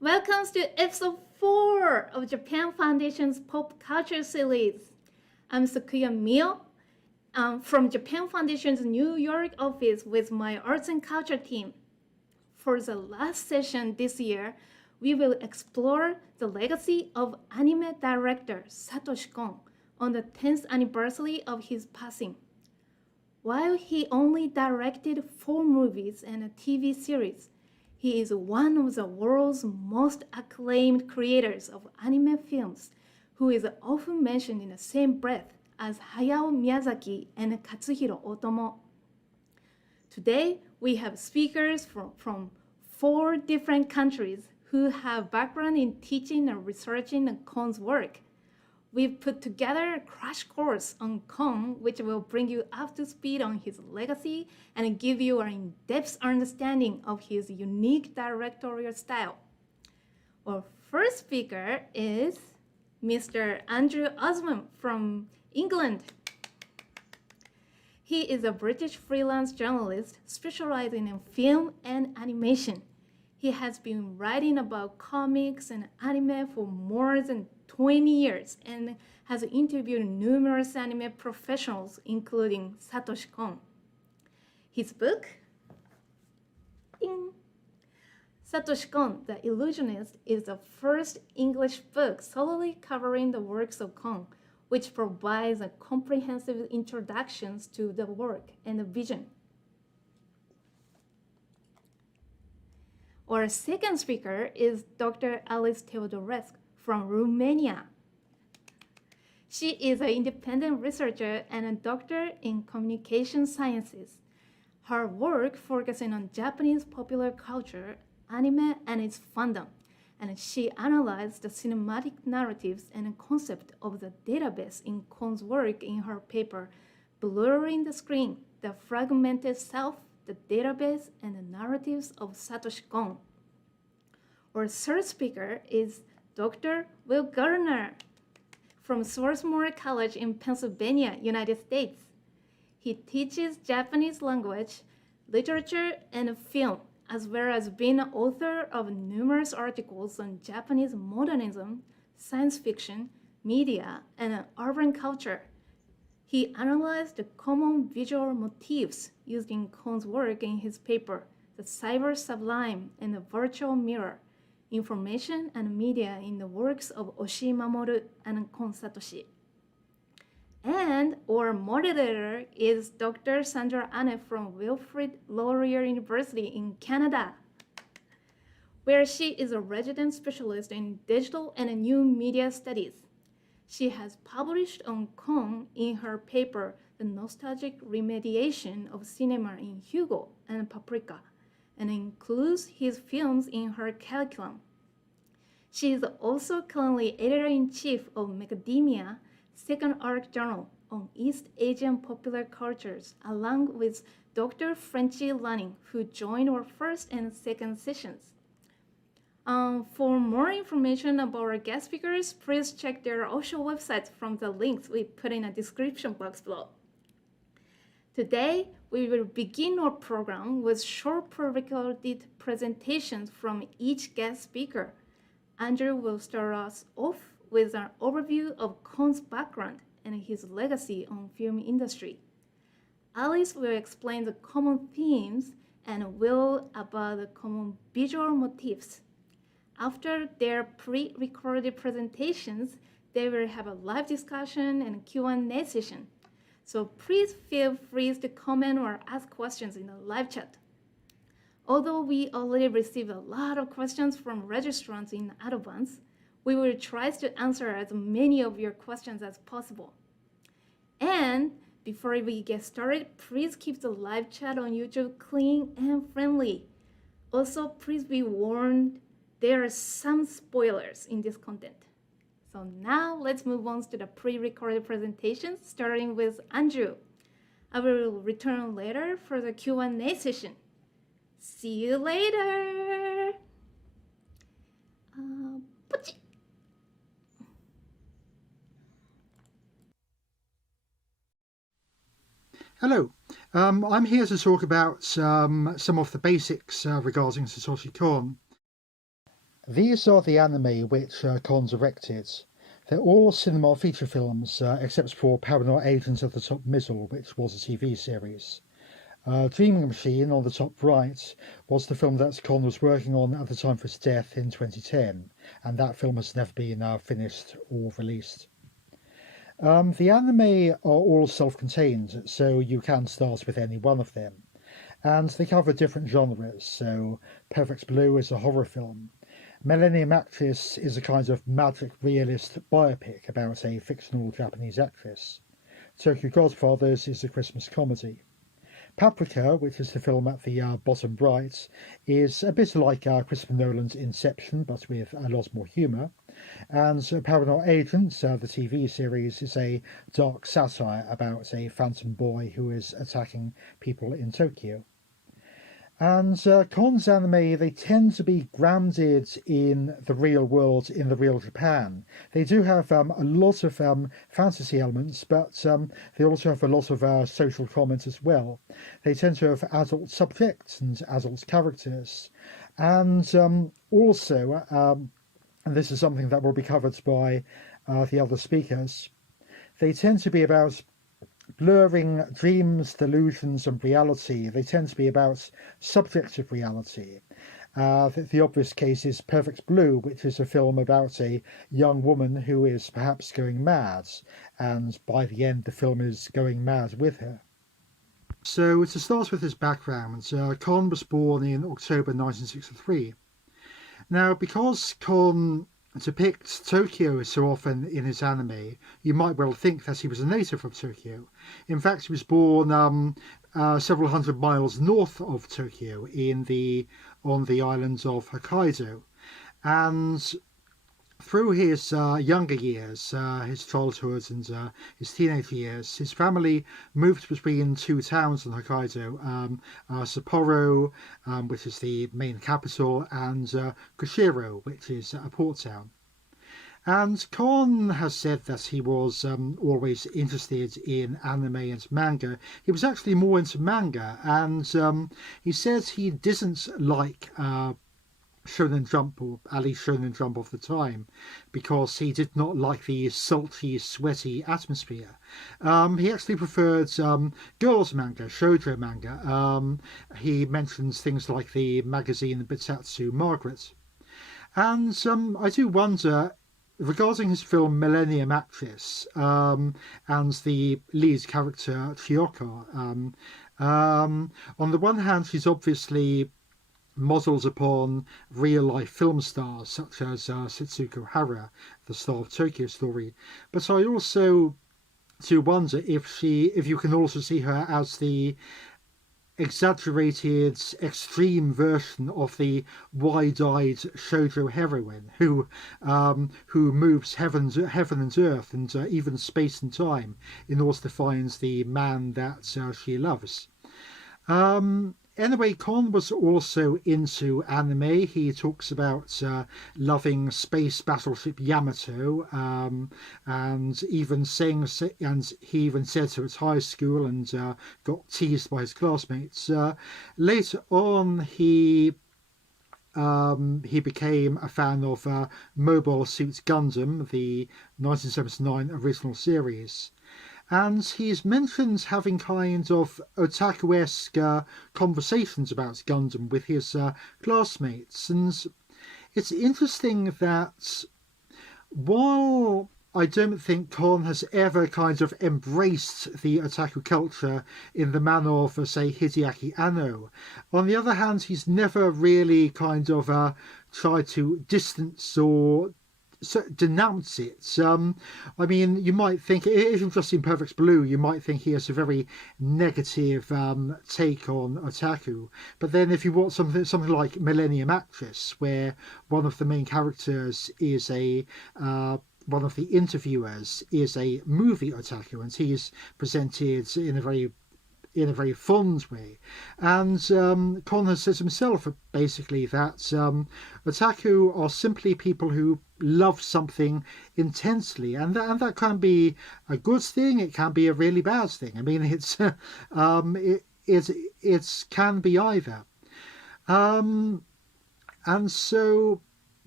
Welcome to episode 4 of Japan Foundation's Pop Culture series. I'm Sakuya Mio from Japan Foundation's New York office with my arts and culture team. For the last session this year, we will explore the legacy of anime director Satoshi Kon on the 10th anniversary of his passing. While he only directed 4 movies and a TV series, he is one of the world's most acclaimed creators of anime films, who is often mentioned in the same breath as Hayao Miyazaki and Katsuhiro Otomo. Today, we have speakers from 4 different countries who have background in teaching and researching Kon's work. We've put together a crash course on Kon, which will bring you up to speed on his legacy and give you an in-depth understanding of his unique directorial style. Our first speaker is Mr. Andrew Osmond from England. He is a British freelance journalist specializing in film and animation. He has been writing about comics and anime for more than 20 years and has interviewed numerous anime professionals, including Satoshi Kon. His book, ding, Satoshi Kon, The Illusionist, is the first English book solely covering the works of Kon, which provides a comprehensive introductions to the work and the vision. Our second speaker is Dr. Alice Teodorescu from Romania. She is an independent researcher and a doctor in communication sciences. Her work focuses on Japanese popular culture, anime, and its fandom, and she analyzed the cinematic narratives and concept of the database in Kon's work in her paper, Blurring the Screen, the Fragmented Self, the Database, and the Narratives of Satoshi Kon. Our third speaker is Dr. Will Gardner from Swarthmore College in Pennsylvania, United States. He teaches Japanese language, literature, and film, as well as being an author of numerous articles on Japanese modernism, science fiction, media, and urban culture. He analyzed the common visual motifs used in Kon's work in his paper, The Cyber Sublime and the Virtual Mirror, Information and Media in the Works of Oshii Mamoru and Kon Satoshi. And our moderator is Dr. Sandra Anne from Wilfrid Laurier University in Canada, where she is a resident specialist in digital and new media studies. She has published on Kon in her paper, The Nostalgic Remediation of Cinema in Hugo and Paprika, and includes his films in her curriculum. She is also currently editor-in-chief of Macadamia, Second Arc Journal on East Asian popular cultures, along with Dr. Frenchy Lanning, who joined our first and second sessions. For more information about our guest speakers, please check their official websites from the links we put in the description box below. Today, we will begin our program with short pre-recorded presentations from each guest speaker. Andrew will start us off with an overview of Kon's background and his legacy on film industry. Alice will explain the common themes and Will about the common visual motifs. After their pre-recorded presentations, they will have a live discussion and Q&A session. So please feel free to comment or ask questions in the live chat. Although we already received a lot of questions from registrants in advance, we will try to answer as many of your questions as possible. And before we get started, please keep the live chat on YouTube clean and friendly. Also, please be warned, there are some spoilers in this content. So now let's move on to the pre-recorded presentations, starting with Andrew. I will return later for the Q&A session. See you later. Hello, I'm here to talk about some of the basics regarding Satoshi Kon. These are the anime which Kon directed. They're all cinema feature films, except for Paranoid Agents of the Top Mizzle, which was a TV series. Dreaming Machine on the top right was the film that Kon was working on at the time of his death in 2010, and that film has never been finished or released. The anime are all self-contained, so you can start with any one of them. And they cover different genres, so Perfect Blue is a horror film. Millennium Actress is a kind of magic realist biopic about a fictional Japanese actress. Tokyo Godfathers is a Christmas comedy. Paprika, which is the film at the bottom right, is a bit like Christopher Nolan's Inception, but with a lot more humour. And Paranoid Agents, the TV series, is a dark satire about a phantom boy who is attacking people in Tokyo. And Kon's anime, they tend to be grounded in the real world, in the real Japan. They do have a lot of fantasy elements, but they also have a lot of social comment as well. They tend to have adult subjects and adult characters. And also, and this is something that will be covered by the other speakers, they tend to be about blurring dreams, delusions, and reality. They tend to be about subjective reality. The obvious case is Perfect Blue, which is a film about a young woman who is perhaps going mad, and by the end the film is going mad with her. So to start with his background, Kon was born in October 1963. Now, because Kon depicts Tokyo so often in his anime, you might well think that he was a native of Tokyo. In fact, he was born several hundred miles north of Tokyo on the island of Hokkaido. And through his younger years, his childhood and his teenage years, his family moved between two towns in Hokkaido, Sapporo, which is the main capital, and Kushiro, which is a port town. And Kon has said that he was always interested in anime and manga. He was actually more into manga, and he says he didn't like Shonen Jump, or at least Shonen Jump of the time, because he did not like the salty, sweaty atmosphere. He actually preferred girls' manga, shoujo manga. He mentions things like the magazine Bitatsu Margaret. And I do wonder, regarding his film Millennium Actress and the lead character Chiyoko, on the one hand, she's obviously modelled upon real-life film stars such as Setsuko Hara, the star of Tokyo Story. But I also do wonder if you can also see her as the exaggerated, extreme version of the wide-eyed shoujo heroine who moves heaven and earth and even space and time in order to find the man that she loves. Anyway, Kon was also into anime. He talks about loving space battleship Yamato, and even he even said so at high school and got teased by his classmates. Later on, he became a fan of Mobile Suit Gundam, the 1979 original series. And he's mentioned having kind of otaku-esque conversations about Gundam with his classmates. And it's interesting that while I don't think Kon has ever kind of embraced the otaku culture in the manner of, say, Hideaki Anno, on the other hand, he's never really kind of tried to distance or denounce it. I mean, you might think, if you've just seen Perfect Blue, you might think he has a very negative take on otaku. But then if you watch something like Millennium Actress, where one of the main characters is one of the interviewers is a movie otaku, and he's presented in a very fond way. And Kon has said himself basically that otaku are simply people who love something intensely, and that can be a good thing, it can be a really bad thing. I mean, it can be either. And so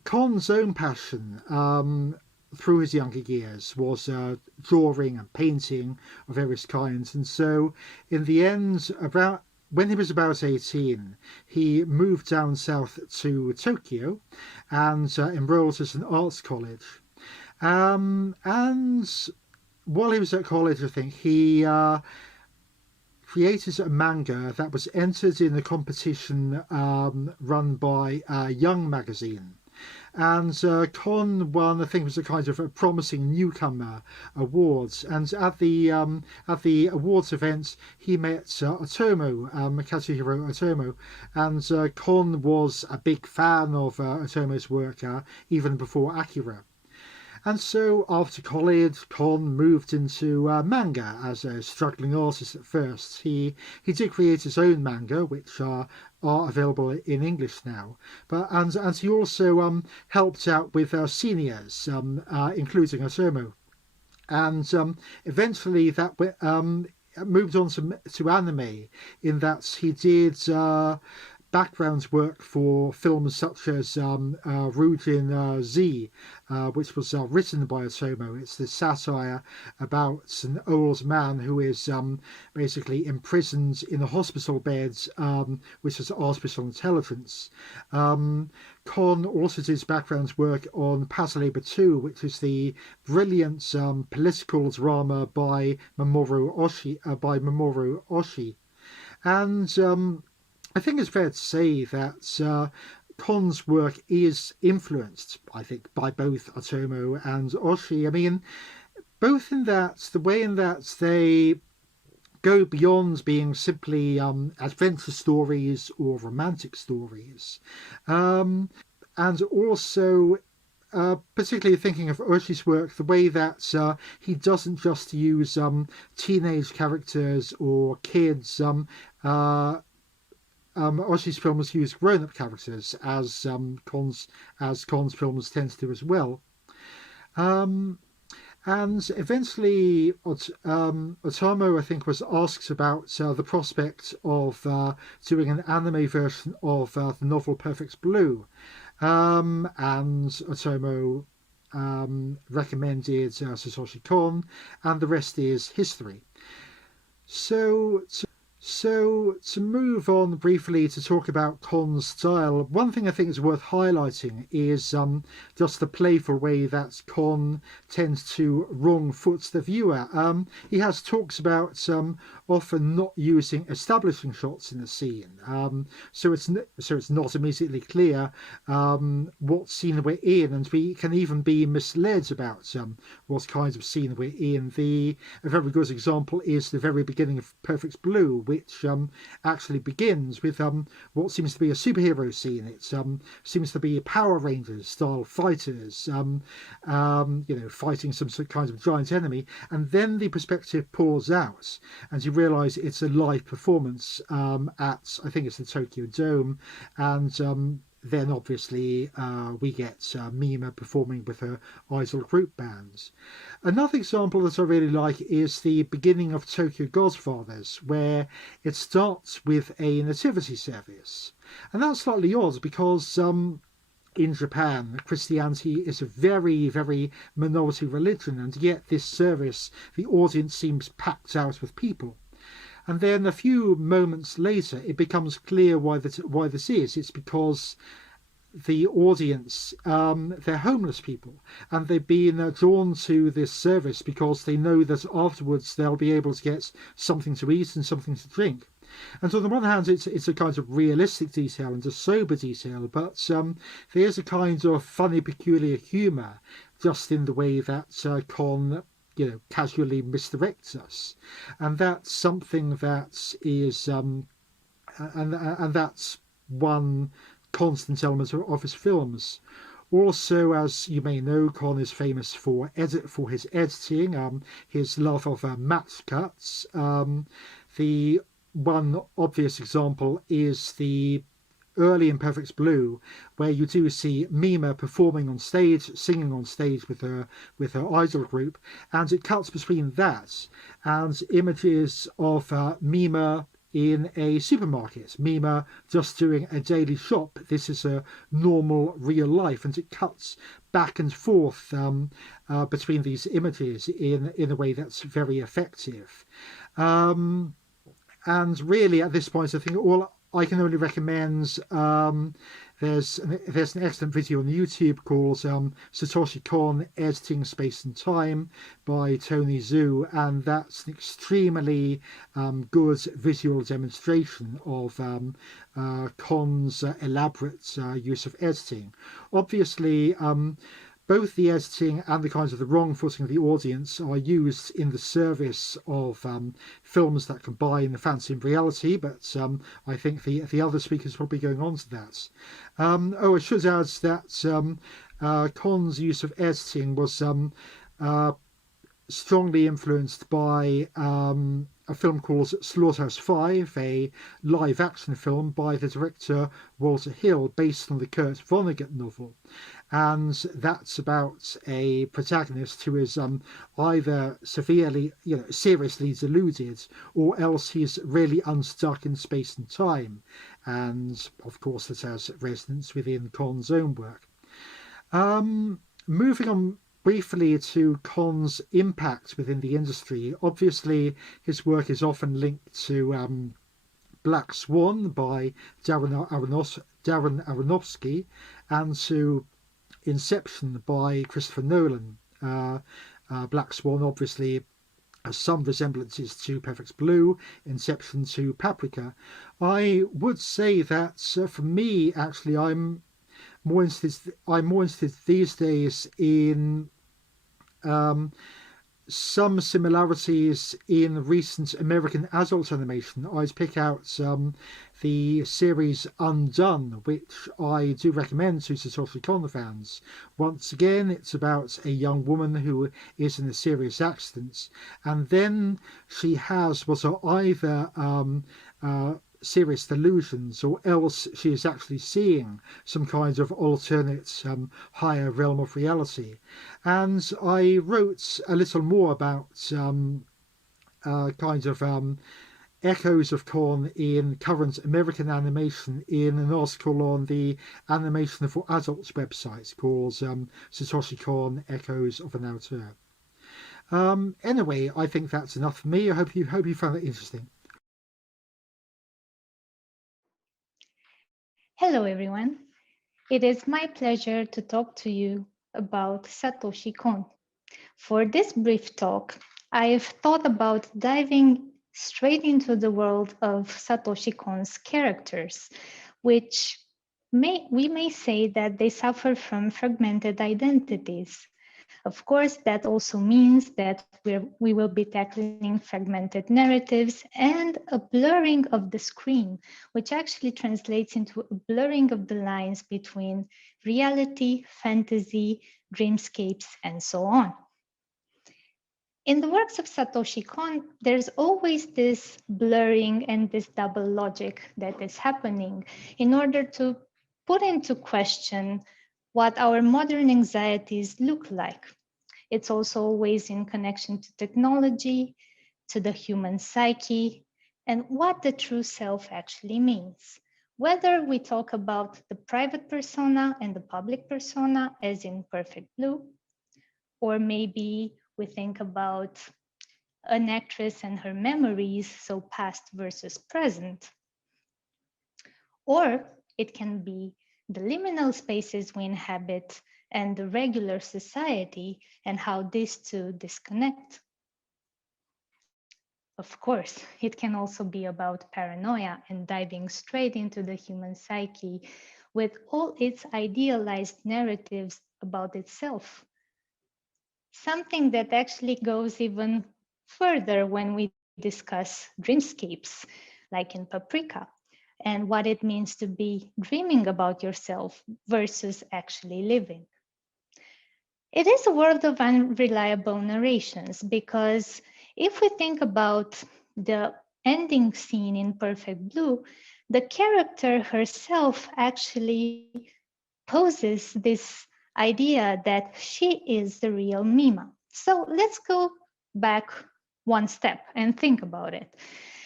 Kon's own passion through his younger years was drawing and painting of various kinds, and so in the end, when he was about 18, he moved down south to Tokyo and enrolled at an arts college. And while he was at college, I think he created a manga that was entered in a competition run by Young magazine. And Kon won, I think it was a kind of a promising newcomer awards. And at the awards event, he met Otomo, Kazuhiro Otomo, and Kon was a big fan of Otomo's work even before Akira. And so after college, Kon moved into manga as a struggling artist at first. He did create his own manga, which are available in English now. And he also helped out with seniors, including Otomo. And eventually that moved on to anime, in that he did background work for films such as Rujin Z, which was written by Otomo. It's the satire about an old man who is basically imprisoned in a hospital bed, which is artificial intelligence. Kon also did background work on Paz Labor 2, which is the brilliant political drama by Mamoru Oshii. And I think it's fair to say that Kon's work is influenced, I think, by both Otomo and Oshii. I mean, both in that, the way in that they go beyond being simply adventure stories or romantic stories. And also, particularly thinking of Oshii's work, the way that he doesn't just use teenage characters or kids. Oshii's films use grown-up characters, as Kon's films tend to do as well. And eventually, Otomo, I think, was asked about the prospect of doing an anime version of the novel Perfect Blue. And Otomo recommended Satoshi Kon, and the rest is history. So to move on briefly to talk about Kon's style, one thing I think is worth highlighting is just the playful way that Kon tends to wrong foot the viewer. He has talks about often not using establishing shots in the scene, so it's not immediately clear what scene we're in, and we can even be misled about what kind of scene we're in. A very good example is the very beginning of Perfect Blue, which actually begins with what seems to be a superhero scene. It seems to be Power Rangers style fighters, fighting some kind of giant enemy, and then the perspective pours out, and you realise it's a live performance at, I think it's the Tokyo Dome, and then obviously we get Mima performing with her idol group bands. Another example that I really like is the beginning of Tokyo Godfathers, where it starts with a nativity service. And that's slightly odd because in Japan, Christianity is a very, very minority religion, and yet this service, the audience seems packed out with people. And then a few moments later, it becomes clear why this is. It's because the audience, they're homeless people, and they've been drawn to this service because they know that afterwards they'll be able to get something to eat and something to drink. And so on the one hand, it's a kind of realistic detail and a sober detail, but there's a kind of funny, peculiar humour just in the way that Kon casually misdirects us, and that's something that is and that's one constant element of his films. Also, as you may know, Kon is famous for his editing, his love of matte cuts. The one obvious example is the early in Perfect Blue, where you do see Mima performing on stage, singing on stage with her idol group, and it cuts between that and images of Mima in a supermarket. Mima just doing a daily shop. This is a normal real life, and it cuts back and forth between these images in a way that's very effective. And really, at this point, I think all I can only recommend. There's an excellent video on YouTube called Satoshi Kon Editing Space and Time by Tony Zhu, and that's an extremely good visual demonstration of Kon's elaborate use of editing. Obviously, both the editing and the kinds of the wrong footing of the audience are used in the service of films that combine the fantasy and reality, but I think the other speakers will be going on to that. I should add that Kon's use of editing was strongly influenced by a film called Slaughterhouse-5, a live-action film by the director Walter Hill, based on the Kurt Vonnegut novel. And that's about a protagonist who is either seriously deluded, or else he's really unstuck in space and time. And of course, this has resonance within Kon's own work. Moving on briefly to Kon's impact within the industry. Obviously, his work is often linked to Black Swan by Darren Aronofsky, and to Inception by Christopher Nolan. Black Swan obviously has some resemblances to Perfect Blue, Inception to Paprika. I would say that for me, actually, I'm more interested these days in some similarities in recent American adult animation. I'd pick out the series Undone, which I do recommend to Satoshi Kon fans. Once again, it's about a young woman who is in a serious accident, and then she has what are either serious delusions, or else she is actually seeing some kind of alternate higher realm of reality. And I wrote a little more about echoes of Kon in current American animation in an article on the Animation for Adults website called Satoshi Kon Echoes of an Auteur. Anyway, I think that's enough for me. I hope you found that interesting. Hello, everyone. It is my pleasure to talk to you about Satoshi Kon. For this brief talk, I have thought about diving straight into the world of Satoshi Kon's characters, which we may say that they suffer from fragmented identities. Of course, that also means that we will be tackling fragmented narratives and a blurring of the screen, which actually translates into a blurring of the lines between reality, fantasy, dreamscapes, and so on. In the works of Satoshi Kon, there's always this blurring and this double logic that is happening in order to put into question what our modern anxieties look like. It's also always in connection to technology, to the human psyche, and what the true self actually means. Whether we talk about the private persona and the public persona, as in Perfect Blue, or maybe we think about an actress and her memories, so past versus present. Or it can be the liminal spaces we inhabit and the regular society and how these two disconnect. Of course, it can also be about paranoia and diving straight into the human psyche with all its idealized narratives about itself. Something that actually goes even further when we discuss dreamscapes, like in Paprika, and what it means to be dreaming about yourself versus actually living. It is a world of unreliable narrations, because if we think about the ending scene in Perfect Blue, the character herself actually poses this idea that she is the real Mima. So let's go back one step and think about it.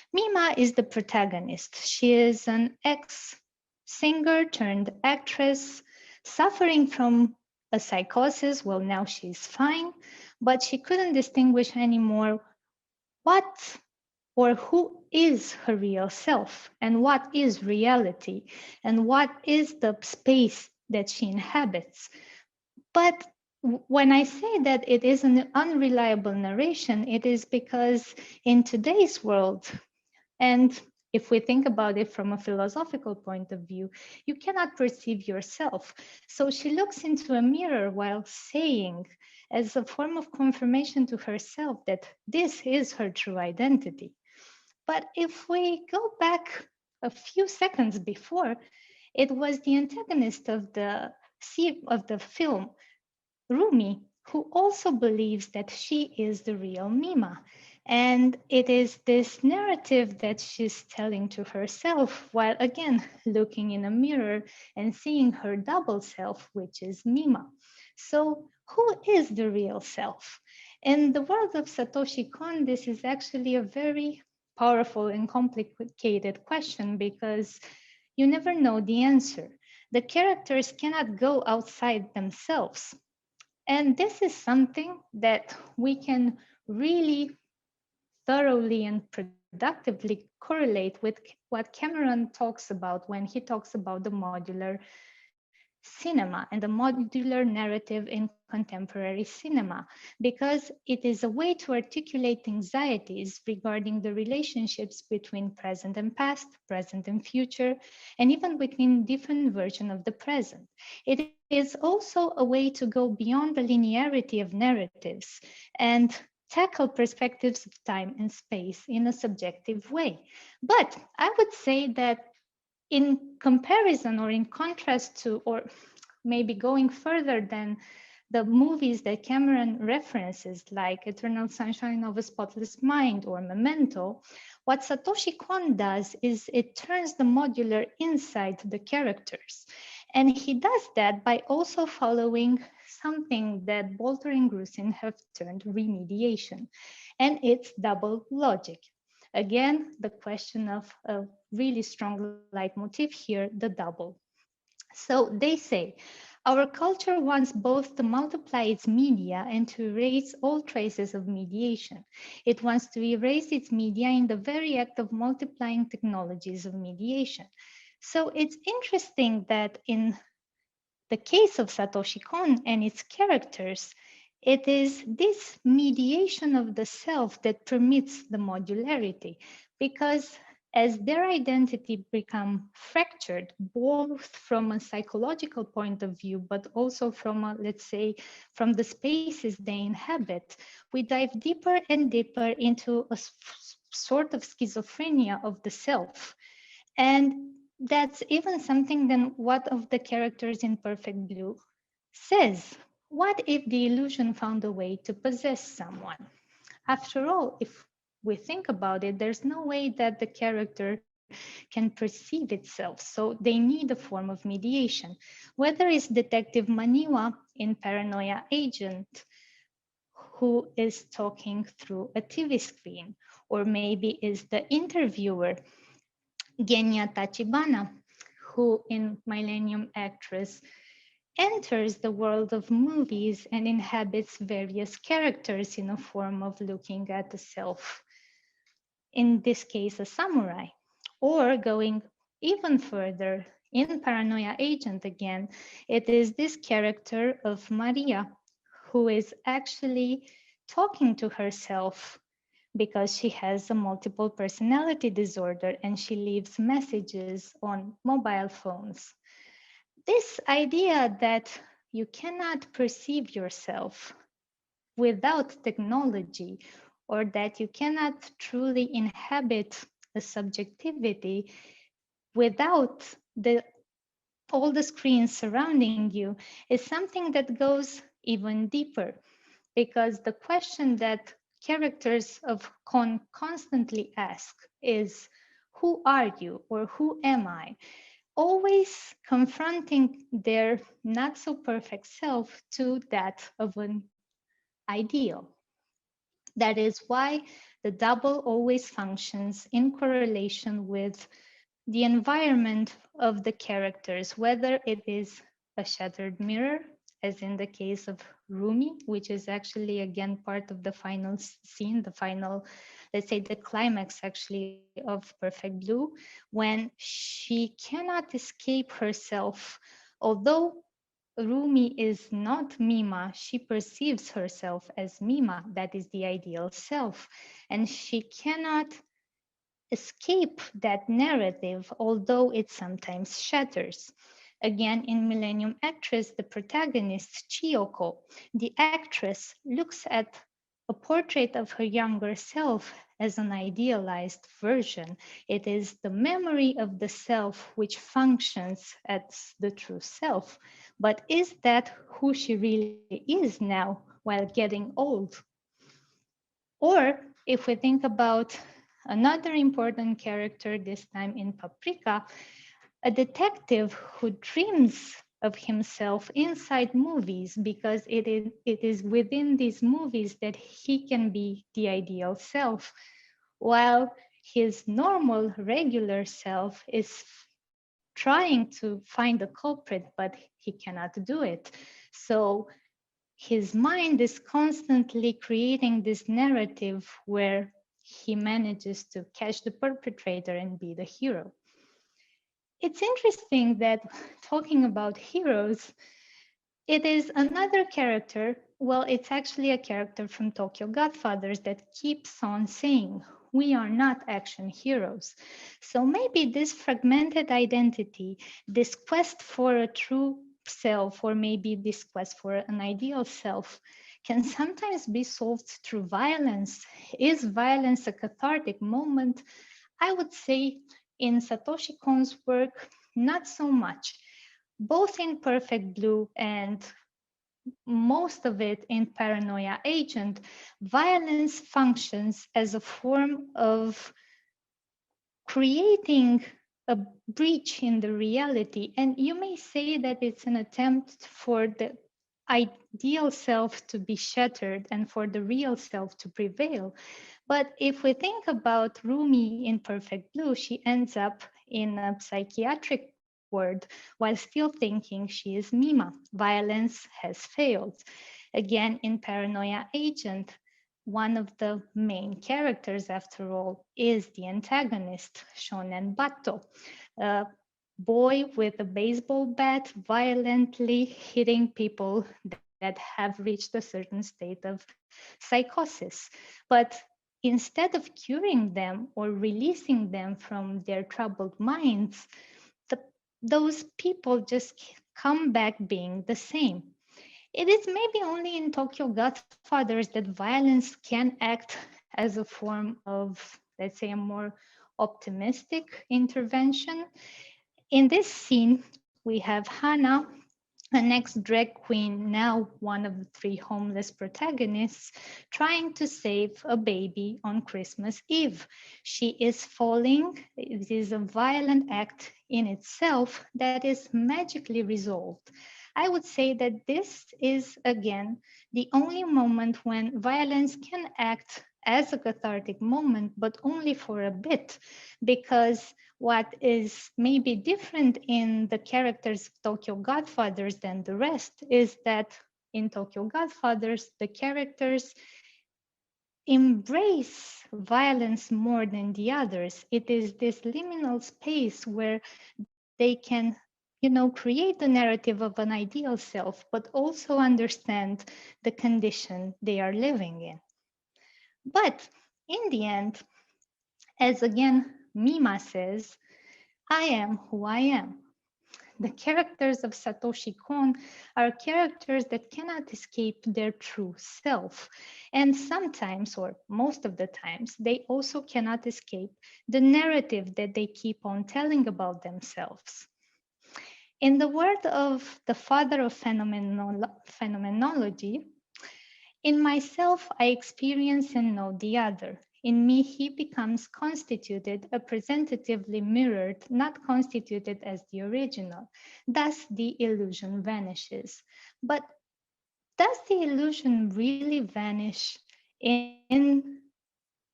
Mima is the protagonist. She is an ex-singer turned actress suffering from a psychosis. Well, now she's fine, but she couldn't distinguish anymore what or who is her real self and what is reality and what is the space that she inhabits. But when I say that it is an unreliable narration, it is because in today's world, and if we think about it from a philosophical point of view, you cannot perceive yourself. So she looks into a mirror while saying, as a form of confirmation to herself, that this is her true identity. But if we go back a few seconds before, it was the antagonist of the film, Rumi, who also believes that she is the real Mima. And it is this narrative that she's telling to herself while again looking in a mirror and seeing her double self, which is Mima. So, who is the real self? In the world of Satoshi Kon, this is actually a very powerful and complicated question because you never know the answer. The characters cannot go outside themselves. And this is something that we can really thoroughly and productively correlate with what Cameron talks about when he talks about the modular cinema and the modular narrative in contemporary cinema, because it is a way to articulate anxieties regarding the relationships between present and past, present and future, and even between different versions of the present. It is also a way to go beyond the linearity of narratives and tackle perspectives of time and space in a subjective way. But I would say that in comparison or in contrast to, or maybe going further than the movies that Cameron references, like Eternal Sunshine of a Spotless Mind or Memento, what Satoshi Kon does is it turns the modular inside the characters. And he does that by also following something that Bolter and Grusin have termed remediation, and it's double logic. Again, the question of a really strong leitmotiv here, the double. So they say, our culture wants both to multiply its media and to erase all traces of mediation. It wants to erase its media in the very act of multiplying technologies of mediation. So it's interesting that in the case of Satoshi Kon and its characters, it is this mediation of the self that permits the modularity, because as their identity become fractured, both from a psychological point of view, but also from, let's say, from the spaces they inhabit, we dive deeper and deeper into a sort of schizophrenia of the self. And that's even something than what of the characters in Perfect Blue says. What if the illusion found a way to possess someone? After all, if we think about it, there's no way that the character can perceive itself. So they need a form of mediation. Whether it's Detective Maniwa in Paranoia Agent, who is talking through a TV screen, or maybe is the interviewer Genya Tachibana, who in Millennium Actress enters the world of movies and inhabits various characters in a form of looking at the self, in this case, a samurai. Or going even further, in Paranoia Agent again, it is this character of Maria who is actually talking to herself because she has a multiple personality disorder and she leaves messages on mobile phones. This idea that you cannot perceive yourself without technology, or that you cannot truly inhabit a subjectivity without all the screens surrounding you, is something that goes even deeper, because the question that characters of Kon constantly ask is, who are you, or who am I? Always confronting their not so perfect self to that of an ideal. That is why The double always functions in correlation with the environment of the characters, whether it is a shattered mirror, as in the case of Rumi, which is actually again part of the final scene, the final, let's say the climax actually of Perfect Blue, when she cannot escape herself. Although Rumi is not Mima, she perceives herself as Mima, that is the ideal self, and she cannot escape that narrative, although it sometimes shatters. Again, in Millennium Actress, the protagonist, Chiyoko, the actress looks at a portrait of her younger self as an idealized version. It is the memory of the self which functions as the true self. But is that who she really is now while getting old? Or if we think about another important character, this time in Paprika, a detective who dreams of himself inside movies because it is within these movies that he can be the ideal self, while his normal, regular self is trying to find a culprit, but he cannot do it. So his mind is constantly creating this narrative where he manages to catch the perpetrator and be the hero. It's interesting that talking about heroes, it is another character. Well, it's actually a character from Tokyo Godfathers that keeps on saying, we are not action heroes. So maybe this fragmented identity, this quest for a true self, or maybe this quest for an ideal self, can sometimes be solved through violence. Is violence a cathartic moment? I would say in Satoshi Kon's work, not so much. Both in Perfect Blue and most of it in Paranoia Agent, violence functions as a form of creating a breach in the reality. And you may say that it's an attempt for the ideal self to be shattered and for the real self to prevail. But if we think about Rumi in Perfect Blue, she ends up in a psychiatric ward while still thinking she is Mima. Violence has failed. Again, in Paranoia Agent, one of the main characters, after all, is the antagonist, Shonen Bato, a boy with a baseball bat violently hitting people that have reached a certain state of psychosis. But instead of curing them or releasing them from their troubled minds, the, those people just come back being the same. It is maybe only in Tokyo Godfathers that violence can act as a form of, let's say, a more optimistic intervention. In this scene, we have Hana, an ex-drag queen, now one of the three homeless protagonists, trying to save a baby on Christmas Eve. She is falling. It is a violent act in itself that is magically resolved. I would say that this is, again, the only moment when violence can act as a cathartic moment, but only for a bit, because what is maybe different in the characters of Tokyo Godfathers than the rest is that in Tokyo Godfathers, the characters embrace violence more than the others. It is this liminal space where they can, create the narrative of an ideal self, but also understand the condition they are living in. But in the end, as again Mima says, I am who I am. The characters of Satoshi Kon are characters that cannot escape their true self. And sometimes, or most of the times, they also cannot escape the narrative that they keep on telling about themselves. In the word of the father of phenomenology, in myself, I experience and know the other. In me, he becomes constituted, representatively mirrored, not constituted as the original. Thus, the illusion vanishes. But does the illusion really vanish in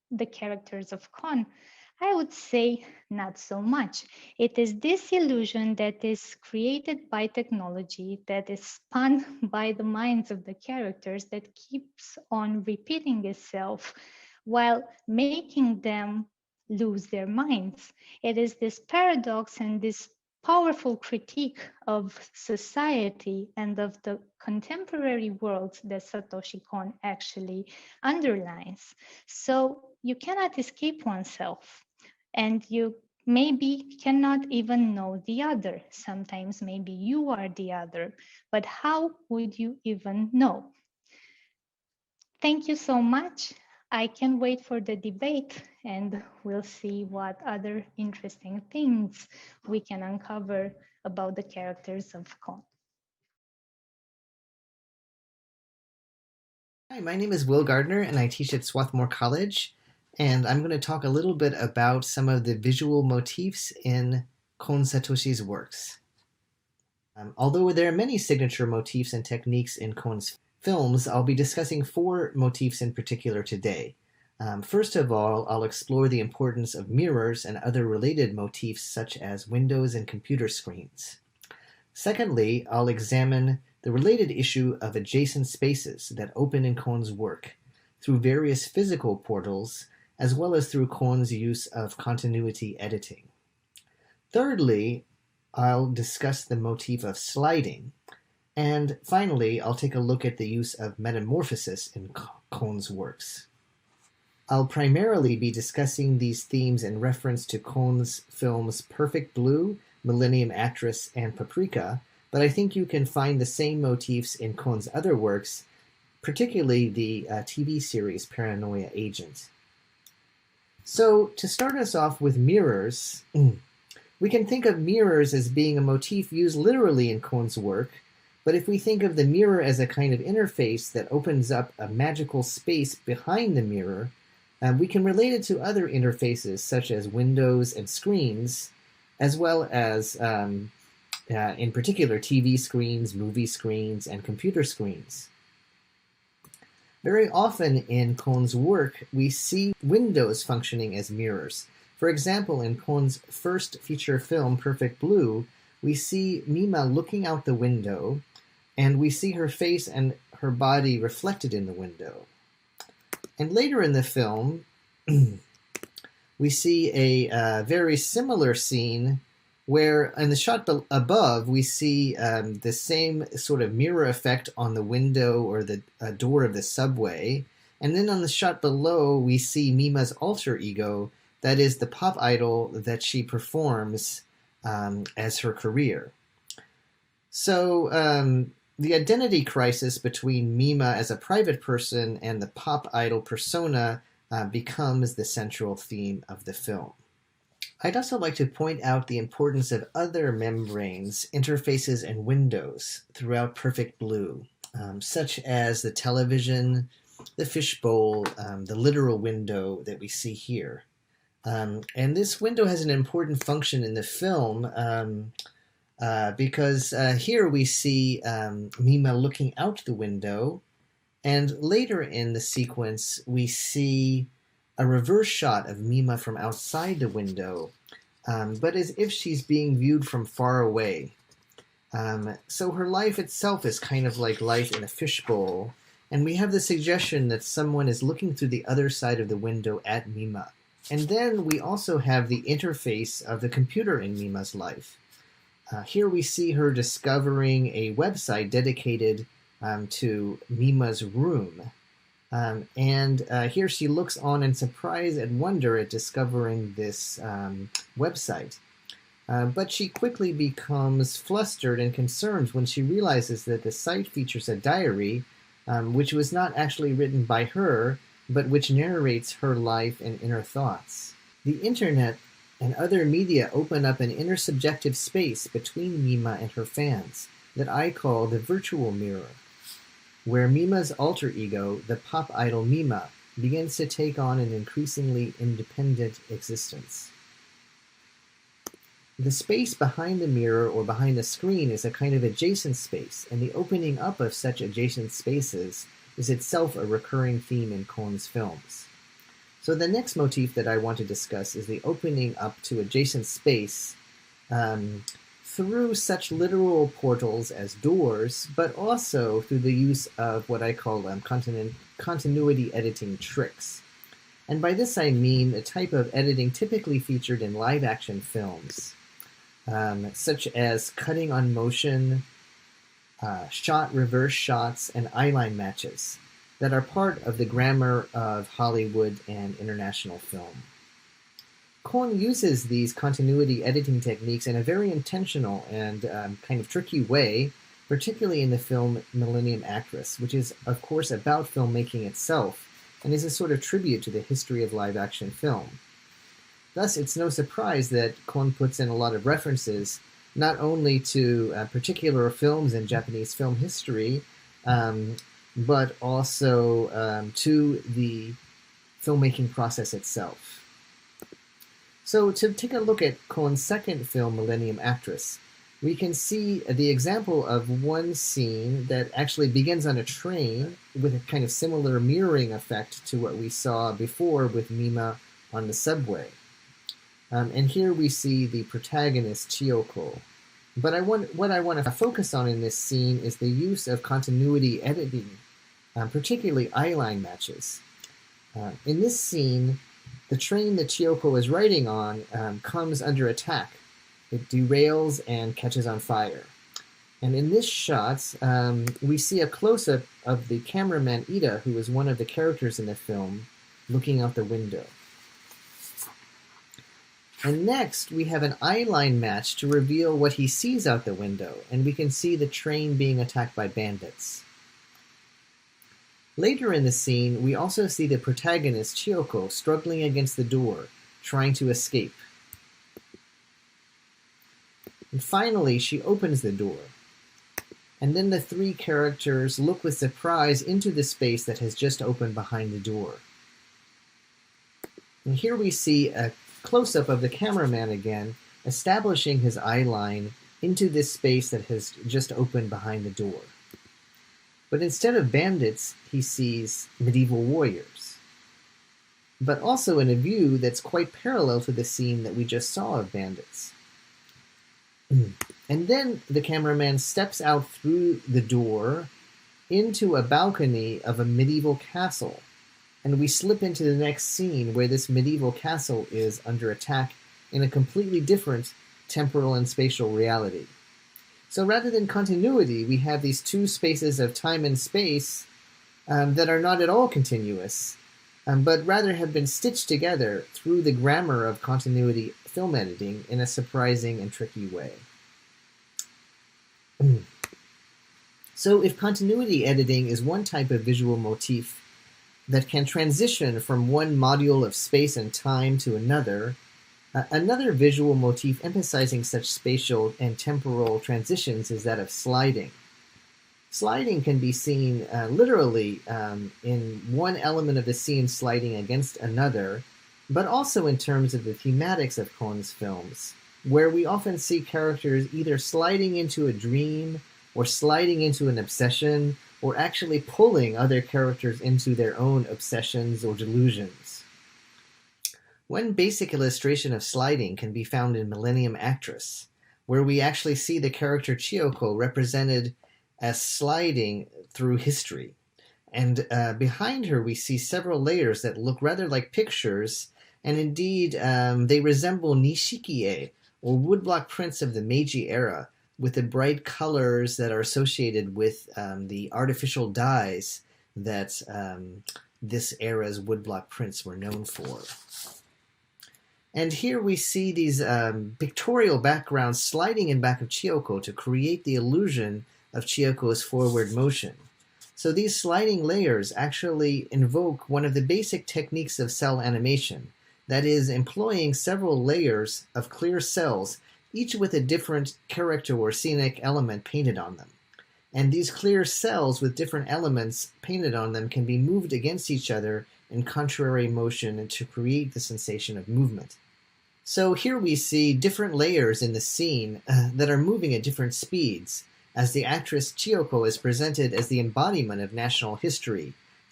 the characters of Kon? I would say not so much. It is this illusion that is created by technology, that is spun by the minds of the characters, that keeps on repeating itself while making them lose their minds. It is this paradox and this powerful critique of society and of the contemporary world that Satoshi Kon actually underlines. So you cannot escape oneself, and you maybe cannot even know the other. Sometimes maybe you are the other, but how would you even know? Thank you so much. I can't wait for the debate, and we'll see what other interesting things we can uncover about the characters of Kon. Hi, my name is Will Gardner, and I teach at Swarthmore College, and I'm going to talk a little bit about some of the visual motifs in Kon Satoshi's works. Although there are many signature motifs and techniques in Kon's films, I'll be discussing 4 motifs in particular today. First of all, I'll explore the importance of mirrors and other related motifs such as windows and computer screens. Secondly, I'll examine the related issue of adjacent spaces that open in Kon's work through various physical portals, as well as through Kon's use of continuity editing. Thirdly, I'll discuss the motif of sliding. And finally, I'll take a look at the use of metamorphosis in Kon's works. I'll primarily be discussing these themes in reference to Kon's films Perfect Blue, Millennium Actress, and Paprika, but I think you can find the same motifs in Kon's other works, particularly the TV series Paranoia Agent. So, to start us off with mirrors, we can think of mirrors as being a motif used literally in Kon's work, but if we think of the mirror as a kind of interface that opens up a magical space behind the mirror, we can relate it to other interfaces such as windows and screens, as well as, in particular, TV screens, movie screens, and computer screens. Very often in Kon's work, we see windows functioning as mirrors. For example, in Kon's first feature film, Perfect Blue, we see Mima looking out the window, and we see her face and her body reflected in the window. And later in the film, we see a very similar scene where in the shot above, we see the same sort of mirror effect on the window or the door of the subway. And then on the shot below, we see Mima's alter ego, that is the pop idol that she performs as her career. So the identity crisis between Mima as a private person and the pop idol persona becomes the central theme of the film. I'd also like to point out the importance of other membranes, interfaces, and windows throughout Perfect Blue, such as the television, the fishbowl, the literal window that we see here. And this window has an important function in the film because here we see Mima looking out the window, and later in the sequence we see a reverse shot of Mima from outside the window, but as if she's being viewed from far away. So her life itself is kind of like life in a fishbowl, and we have the suggestion that someone is looking through the other side of the window at Mima. And then we also have the interface of the computer in Mima's life. Here we see her discovering a website dedicated to Mima's room. And here she looks on in surprise and wonder at discovering this website. But she quickly becomes flustered and concerned when she realizes that the site features a diary, which was not actually written by her, but which narrates her life and inner thoughts. The internet and other media open up an intersubjective space between Mima and her fans that I call the virtual mirror, where Mima's alter ego, the pop idol Mima, begins to take on an increasingly independent existence. The space behind the mirror or behind the screen is a kind of adjacent space, and the opening up of such adjacent spaces is itself a recurring theme in Kon's films. So the next motif that I want to discuss is the opening up to adjacent space through such literal portals as doors, but also through the use of what I call continuity editing tricks. And by this I mean a type of editing typically featured in live-action films, such as cutting on motion, shot reverse shots, and eyeline matches that are part of the grammar of Hollywood and international film. Kon uses these continuity editing techniques in a very intentional and kind of tricky way, particularly in the film Millennium Actress, which is, of course, about filmmaking itself and is a sort of tribute to the history of live-action film. Thus, it's no surprise that Kon puts in a lot of references not only to particular films in Japanese film history, but also to the filmmaking process itself. So to take a look at Kon's second film, Millennium Actress, we can see the example of one scene that actually begins on a train with a kind of similar mirroring effect to what we saw before with Mima on the subway. And here we see the protagonist, Chiyoko. But what I want to focus on in this scene is the use of continuity editing, particularly eyeline matches. In this scene, the train that Chiyoko is riding on comes under attack. It derails and catches on fire. And in this shot, we see a close-up of the cameraman Ida, who is one of the characters in the film, looking out the window. And next, we have an eyeline match to reveal what he sees out the window, and we can see the train being attacked by bandits. Later in the scene, we also see the protagonist, Chiyoko, struggling against the door, trying to escape. And finally, she opens the door. And then the three characters look with surprise into the space that has just opened behind the door. And here we see a close-up of the cameraman again, establishing his eyeline into this space that has just opened behind the door. But instead of bandits, he sees medieval warriors. But also in a view that's quite parallel to the scene that we just saw of bandits. And then the cameraman steps out through the door into a balcony of a medieval castle. And we slip into the next scene where this medieval castle is under attack in a completely different temporal and spatial reality. So rather than continuity, we have these two spaces of time and space that are not at all continuous, but rather have been stitched together through the grammar of continuity film editing in a surprising and tricky way. So if continuity editing is one type of visual motif that can transition from one module of space and time to another, another visual motif emphasizing such spatial and temporal transitions is that of sliding. Sliding can be seen literally in one element of the scene sliding against another, but also in terms of the thematics of Kon's films, where we often see characters either sliding into a dream, or sliding into an obsession, or actually pulling other characters into their own obsessions or delusions. One basic illustration of sliding can be found in Millennium Actress, where we actually see the character Chiyoko represented as sliding through history. And behind her we see several layers that look rather like pictures, and indeed they resemble nishikie, or woodblock prints of the Meiji era, with the bright colors that are associated with the artificial dyes that this era's woodblock prints were known for. And here we see these pictorial backgrounds sliding in back of Chiyoko to create the illusion of Chiyoko's forward motion. So these sliding layers actually invoke one of the basic techniques of cell animation, that is, employing several layers of clear cells, each with a different character or scenic element painted on them. And these clear cells with different elements painted on them can be moved against each other in contrary motion to create the sensation of movement. So here we see different layers in the scene that are moving at different speeds, as the actress Chiyoko is presented as the embodiment of national history,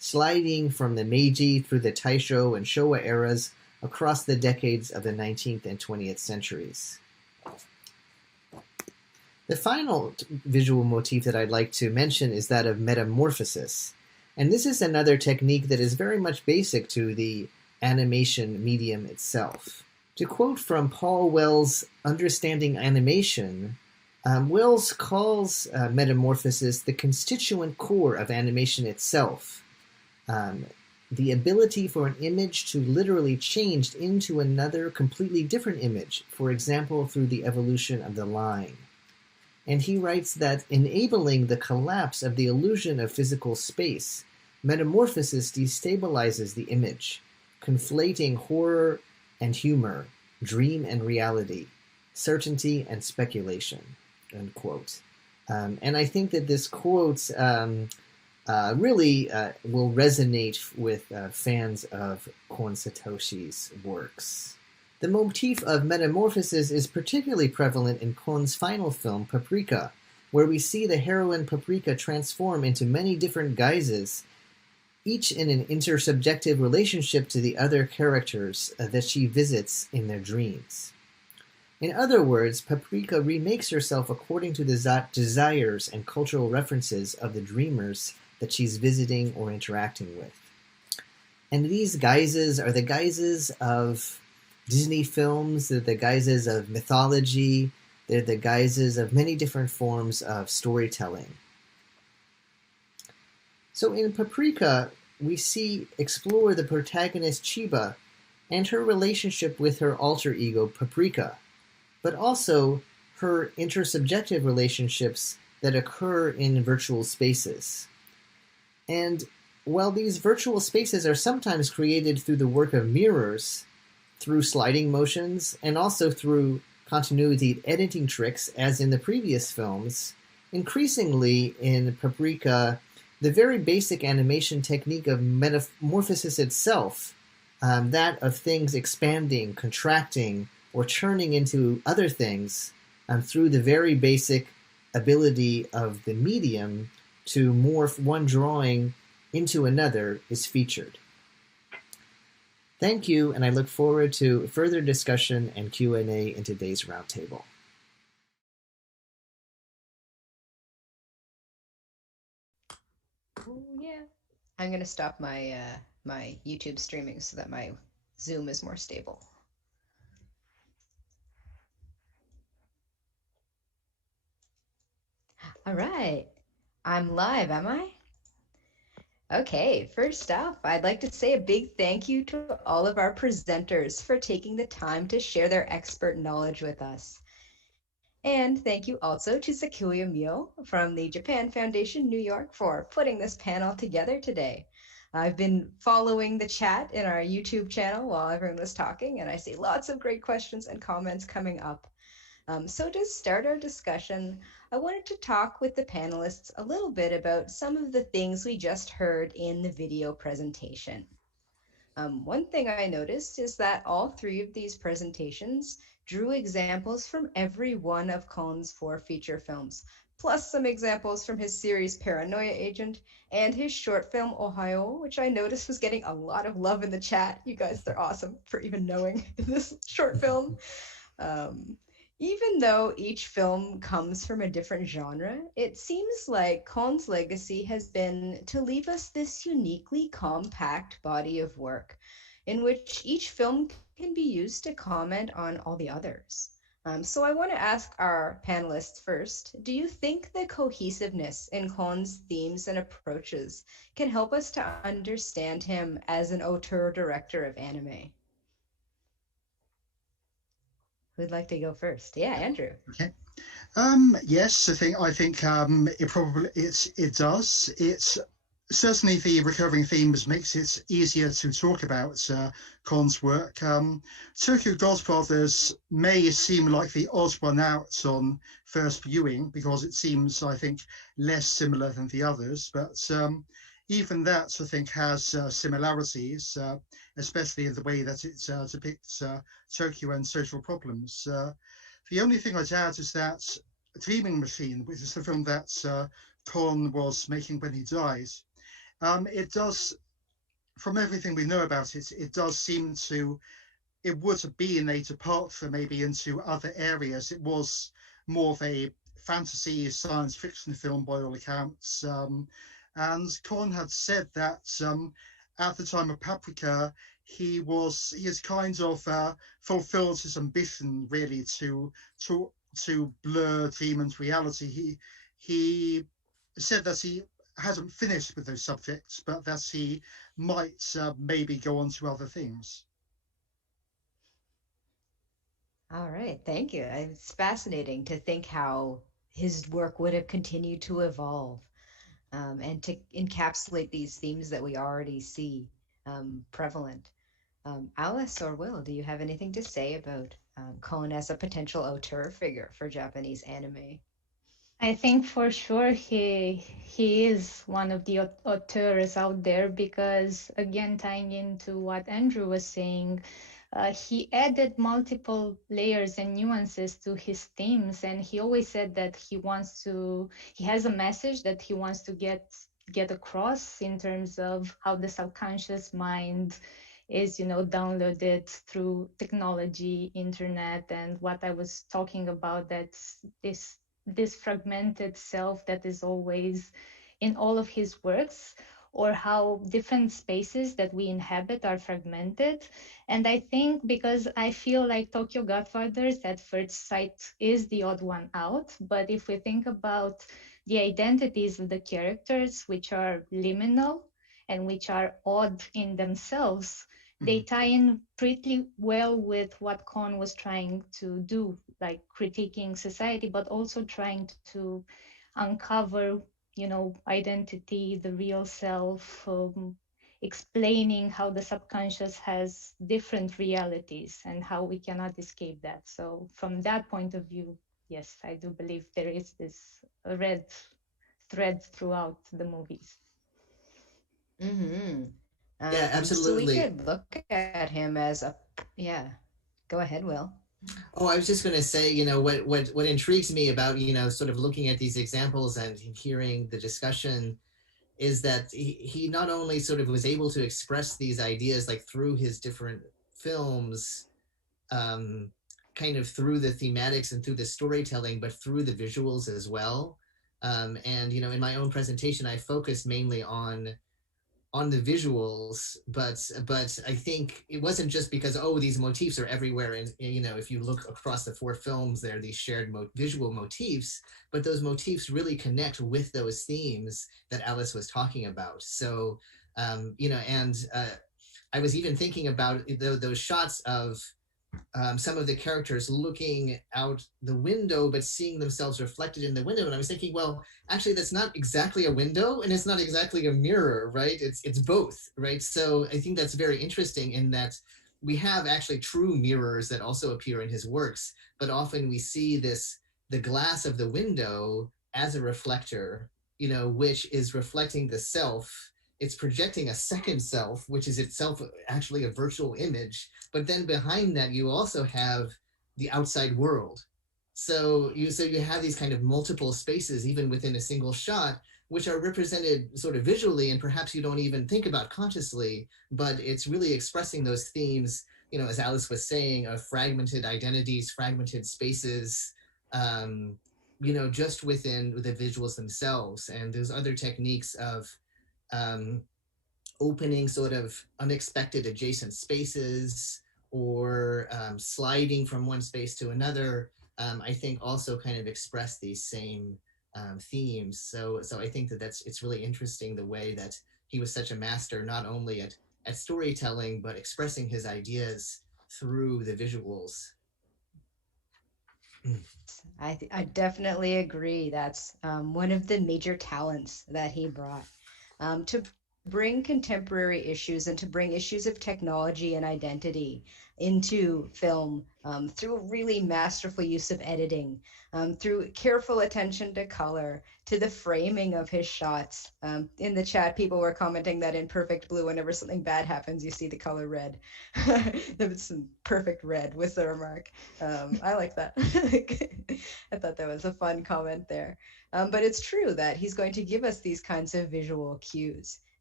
sliding from the Meiji through the Taisho and Showa eras across the decades of the 19th and 20th centuries. The final visual motif that I'd like to mention is that of metamorphosis. And this is another technique that is very much basic to the animation medium itself. To quote from Paul Wells' Understanding Animation, Wells calls metamorphosis the constituent core of animation itself. The ability for an image to literally change into another completely different image, for example, through the evolution of the line. And he writes that enabling the collapse of the illusion of physical space, metamorphosis destabilizes the image, conflating horror and humor, dream and reality, certainty and speculation, end quote. And I think that this quote really will resonate with fans of Kon Satoshi's works. The motif of metamorphosis is particularly prevalent in Kon's final film, Paprika, where we see the heroine Paprika transform into many different guises, each in an intersubjective relationship to the other characters that she visits in their dreams. In other words, Paprika remakes herself according to the desires and cultural references of the dreamers that she's visiting or interacting with. And these guises are the guises of Disney films, they're the guises of mythology, they're the guises of many different forms of storytelling. So in Paprika, we explore the protagonist Chiba and her relationship with her alter ego Paprika, but also her intersubjective relationships that occur in virtual spaces. And while these virtual spaces are sometimes created through the work of mirrors, through sliding motions, and also through continuity editing tricks, as in the previous films, increasingly in Paprika, the very basic animation technique of metamorphosis itself, that of things expanding, contracting, or turning into other things through the very basic ability of the medium to morph one drawing into another, is featured. Thank you, and I look forward to further discussion and Q&A in today's roundtable. Oh, yeah. I'm going to stop my my YouTube streaming so that my Zoom is more stable. All right. I'm live, am I? Okay, first off, I'd like to say a big thank you to all of our presenters for taking the time to share their expert knowledge with us. And thank you also to Sakuya Mio from the Japan Foundation New York for putting this panel together today. I've been following the chat in our YouTube channel while everyone was talking, and I see lots of great questions and comments coming up. So to start our discussion, I wanted to talk with the panelists a little bit about some of the things we just heard in the video presentation. One thing I noticed is that all three of these presentations drew examples from every one of Kon's 4 feature films, plus some examples from his series Paranoia Agent and his short film Ohio, which I noticed was getting a lot of love in the chat. You guys are awesome for even knowing this short film. Even though each film comes from a different genre, it seems like Kon's legacy has been to leave us this uniquely compact body of work in which each film can be used to comment on all the others. So I want to ask our panelists first, do you think the cohesiveness in Kon's themes and approaches can help us to understand him as an auteur director of anime? Who'd like to go first? Yeah, Andrew. Okay. Yes, I think it does. It's certainly the recurring themes makes it easier to talk about Kon's work. Tokyo Godfathers may seem like the odd one out on first viewing because it seems, I think, less similar than the others, but even that, I think, has similarities, especially in the way that it depicts Tokyo and social problems. The only thing I'd add is that Dreaming Machine, which is the film that Kon was making when he died, It does, from everything we know about it, it does seem to, it would have been a departure maybe into other areas. It was more of a fantasy science fiction film by all accounts. And Kon had said that at the time of Paprika, he has kind of fulfilled his ambition really to blur dream and reality. He said that he hasn't finished with those subjects, but that he might maybe go on to other things. All right, thank you. It's fascinating to think how his work would have continued to evolve, and to encapsulate these themes that we already see prevalent. Alice or Will, do you have anything to say about Kon as a potential auteur figure for Japanese anime? I think for sure he is one of the auteurs out there, because again, tying into what Andrew was saying, he added multiple layers and nuances to his themes, and he always said that he has a message that he wants to get across in terms of how the subconscious mind is, downloaded through technology, internet, and what I was talking about, that's this fragmented self that is always in all of his works, or how different spaces that we inhabit are fragmented. And I think, because I feel like Tokyo Godfathers at first sight is the odd one out, but if we think about the identities of the characters, which are liminal and which are odd in themselves, they tie in pretty well with what Kon was trying to do, like critiquing society, but also trying to uncover, identity, the real self, explaining how the subconscious has different realities and how we cannot escape that. So from that point of view, yes, I do believe there is this red thread throughout the movies. Mm-hmm. Yeah, So we absolutely. could look at him as a, yeah. Go ahead, Will. Oh, I was just going to say, what intrigues me about, sort of looking at these examples and hearing the discussion is that he not only sort of was able to express these ideas like through his different films, kind of through the thematics and through the storytelling, but through the visuals as well. And, in my own presentation, I focused mainly on the visuals, but I think it wasn't just because, oh, these motifs are everywhere, and if you look across the four films, there are these shared visual motifs, but those motifs really connect with those themes that Alice was talking about. So and I was even thinking about those shots of some of the characters looking out the window, but seeing themselves reflected in the window. And I was thinking, well, actually, that's not exactly a window, and it's not exactly a mirror, right? It's both, right? So I think that's very interesting in that we have actually true mirrors that also appear in his works, but often we see the glass of the window as a reflector, which is reflecting the self. It's projecting a second self, which is itself actually a virtual image. But then behind that, you also have the outside world. So you have these kind of multiple spaces, even within a single shot, which are represented sort of visually, and perhaps you don't even think about consciously, but it's really expressing those themes, as Alice was saying, of fragmented identities, fragmented spaces, just within the visuals themselves. And there's other techniques of opening sort of unexpected adjacent spaces, or sliding from one space to another, I think also kind of express these same themes. So I think it's really interesting the way that he was such a master, not only at storytelling, but expressing his ideas through the visuals. I definitely agree. That's one of the major talents that he brought, to bring contemporary issues and to bring issues of technology and identity into film, through a really masterful use of editing, through careful attention to color, to the framing of his shots. In the chat, people were commenting that in Perfect Blue, whenever something bad happens, you see the color red. It's perfect red was the remark. I like that. I thought that was a fun comment there. But it's true that he's going to give us these kinds of visual cues.